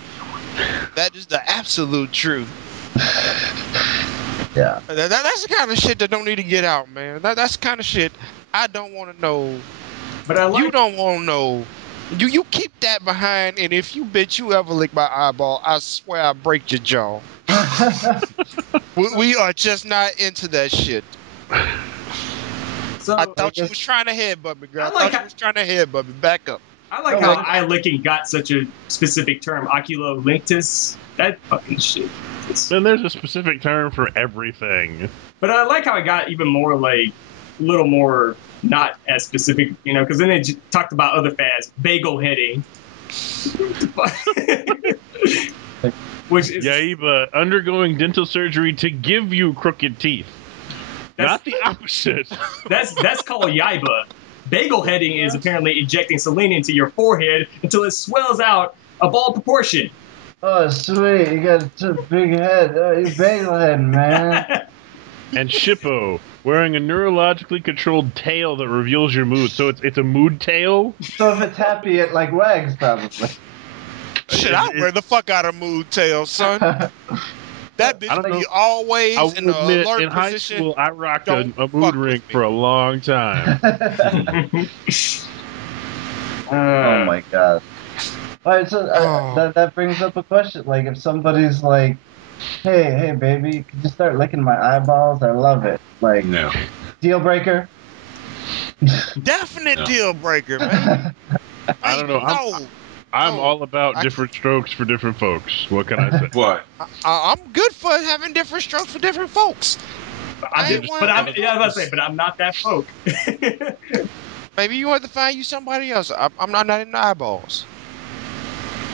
that is the absolute truth. Yeah. That's the kind of shit that don't need to get out, man. That's the kind of shit I don't want to know. But you don't want to know. You keep that behind, and if you bitch you ever lick my eyeball, I swear I break your jaw. we are just not into that shit. So, I thought you was trying to headbutt me, girl. I thought you was trying to headbutt me. Back up. I like how eye licking got such a specific term, oculolinctus. That fucking shit. Then there's a specific term for everything. But I like how it got even more like, a little more not as specific, you know, because then they talked about other fads, bagel heading. Which is Yaiba, undergoing dental surgery to give you crooked teeth. Not the opposite. That's called Yaiba. Bagel heading is apparently injecting saline into your forehead until it swells out of all proportion. Oh, sweet. You got a big head. Oh, you bagel head, man. And Shippo, wearing a neurologically controlled tail that reveals your mood. So it's a mood tail? So if it's happy, it like wags, probably. Shit, I wear the fuck out of mood tail, son. That bitch be always in the alert in high position. school, I rocked a mood ring for a long time. Oh my god. Alright, so that brings up a question. Like, if somebody's like, hey, baby, could you start licking my eyeballs? I love it. Like, No. Deal breaker? Definite deal breaker, man. I don't know. I'm all about different strokes for different folks. What can I say? What? I'm good for having different strokes for different folks. I'm not that folk. Maybe you want to find you somebody else. I'm not into eyeballs.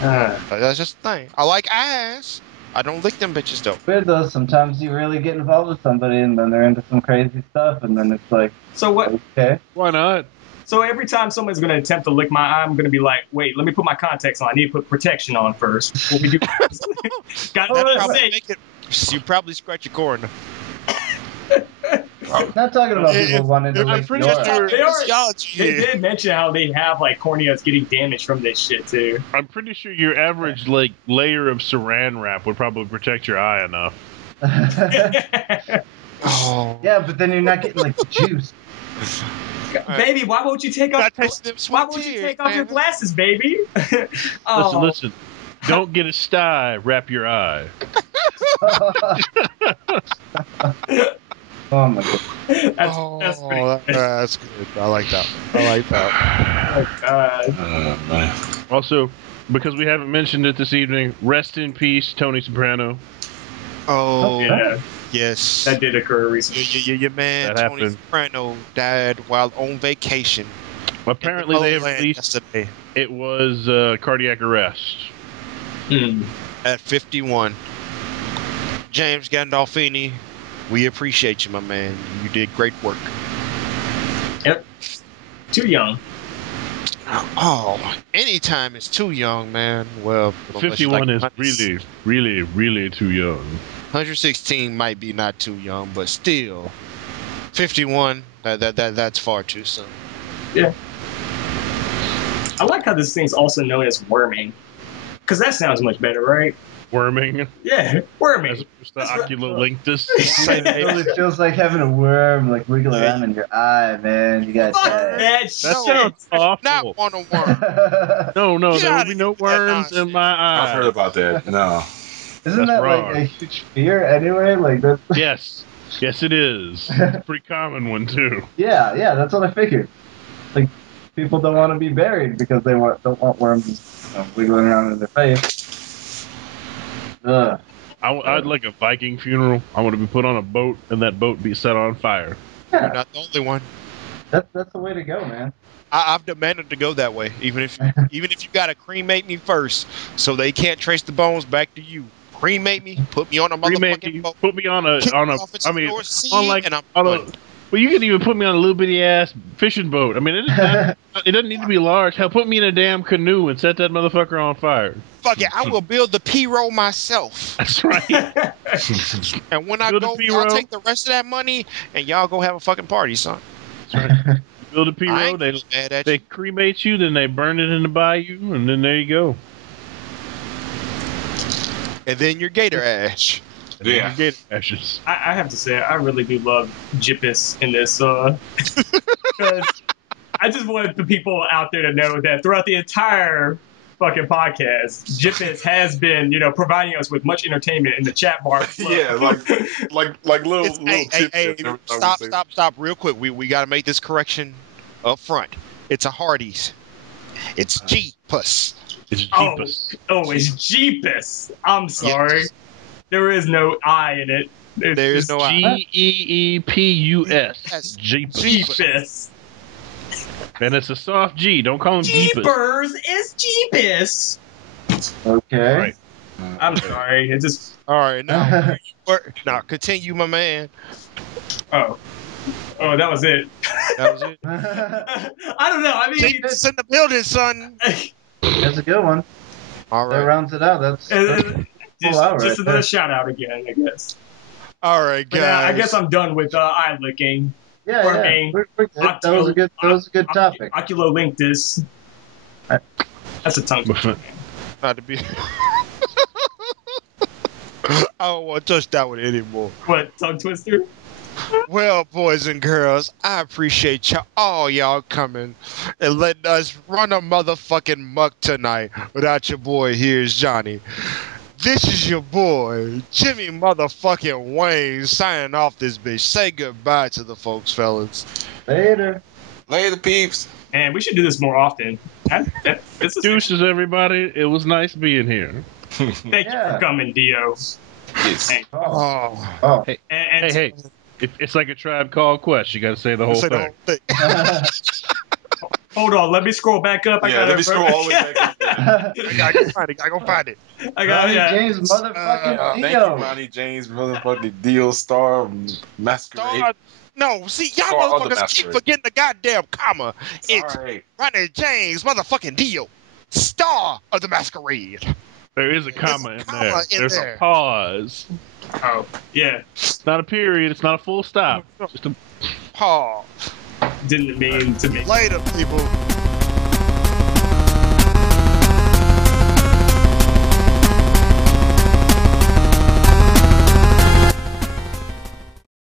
That's just the thing. I like eyes. I don't lick them bitches though. Weird though, sometimes you really get involved with somebody and then they're into some crazy stuff and then it's like, So what? okay. Why not? So every time someone's going to attempt to lick my eye, I'm going to be like, wait, let me put my contacts on. I need to put protection on first. What we do? Got That to probably say. make it. You probably scratch your corner. Not talking about people wanting to I'm lick pretty your sure- eye. They, are, Physiology they here. did mention how they have like corneas getting damaged from this shit too. I'm pretty sure your average like layer of saran wrap would probably protect your eye enough. Oh. Yeah. Yeah, but then you're not getting like the juice. Baby, why won't you take off? Got taste them Why sweet won't you tears, take off your man. glasses, baby? Oh. Listen. Don't get a sty, wrap your eye. Oh my god. That's pretty good. That's good. I like that. I like that. Oh, God. Man. Also, because we haven't mentioned it this evening, rest in peace, Tony Soprano. Oh, Yeah, yes. that did occur recently. Your man That Tony happened. Soprano died while on vacation. Apparently, they have Lowland released yesterday it was cardiac arrest. at 51. James Gandolfini, we appreciate you, my man. You did great work. Yep. Too young. Oh, anytime it's too young, man. Well, unless you 51 like is really, really, really too young. 116 might be not too young, but still, 51. That's far too soon. Yeah. I like how this thing's also known as worming. Because that sounds much better, right? Worming, Yeah, worming. as opposed to That's right. oculolinctus. It really feels like having a worm like wiggle around in your eye, man. You got Fuck that. that That shit. sounds awful. Not one on one. No, Get there will outta be here no with that worms in nonsense. my eye. I've heard about that. No. Isn't That's that wrong. like a huge fear anyway? Like that's Yes, it is. It's a pretty common one too. yeah, that's what I figured. Like people don't want to be buried because they don't want worms wiggling around in their face. Ugh. I'd like a Viking funeral. I want to be put on a boat and that boat be set on fire. You're Yeah, not the only one. that's the way to go, man. I've demanded to go that way, even if you gotta cremate me first, so they can't trace the bones back to you. Cremate me, put me on a Remake motherfucking me, boat, put me on kick a. me off into I the mean, North Sea, on like and I'm on a. done. Well, you could even put me on a little bitty ass fishing boat. I mean, it doesn't need to be large. Hell, put me in a damn canoe and set that motherfucker on fire. Fuck it, I will build the P-roll myself. That's right. And when I Build a go, P-roll. I'll take the rest of that money, and y'all go have a fucking party, son. That's right. You build a I P-road, ain't gonna be mad at they you. cremate you, then they burn it in the bayou, and then there you go. And then your gator ash. And then Yeah. you get ashes. I have to say, I really do love Jippus in this. 'Cause I just wanted the people out there to know that throughout the entire fucking podcast, Jippus has been, providing us with much entertainment in the chat bar. Yeah, like little Hey, tips. stop, real quick. We gotta make this correction up front. It's a Hardee's. It's G-Puss. It's Oh, Jeepus. it's Jeepus. I'm sorry. Yes. There is no I in it. It's There is just no I. Geepus. Yes. Jeepus. Jeepus. And it's a soft G. Don't call him Jeepus. Jeepers is Jeepus. Okay. Right. I'm sorry. It just. All right, now continue, my man. Oh, that was it. That was it. I don't know. I mean, It's in the building, son. That's a good one. All That right. rounds it out. That's full out just right another there. shout out again, I guess. All right, But guys. I guess I'm done with eye licking. Yeah, Or yeah. being We're good. That was a good topic. Oculolinctus. That's a tongue twister. Not to be. I don't want to touch that one anymore. What, tongue twister? Well, boys and girls, I appreciate y'all coming and letting us run a motherfucking muck tonight without your boy Here's Johnny. This is your boy, Jimmy motherfucking Wayne, signing off this bitch. Say goodbye to the folks, fellas. Later. Later, peeps. Man, we should do this more often. This is, Deuces, everybody. It was nice being here. thank you Yeah. for coming, Dio. Yes. Hey, Oh. and Hey. It's like a Tribe Called Quest. You got to say the whole Say thing. the whole thing. Hold on, let me scroll back up. Yeah, let me scroll all the way back up. I gotta find it. I gotta find it. I got Ronnie yeah. James motherfucking Thank Dio. you, Ronnie James, motherfucking Dio Star Masquerade. Star. No, see, y'all Star of the motherfuckers keep Masquerade. forgetting the goddamn comma. It's Alright. Ronnie James, motherfucking Dio, Star of the Masquerade. There is a comma There's a in comma there. in There's there. a pause. Oh, yeah. It's not a period. It's not a full stop. Just a Paul. Didn't mean to make. Later, people.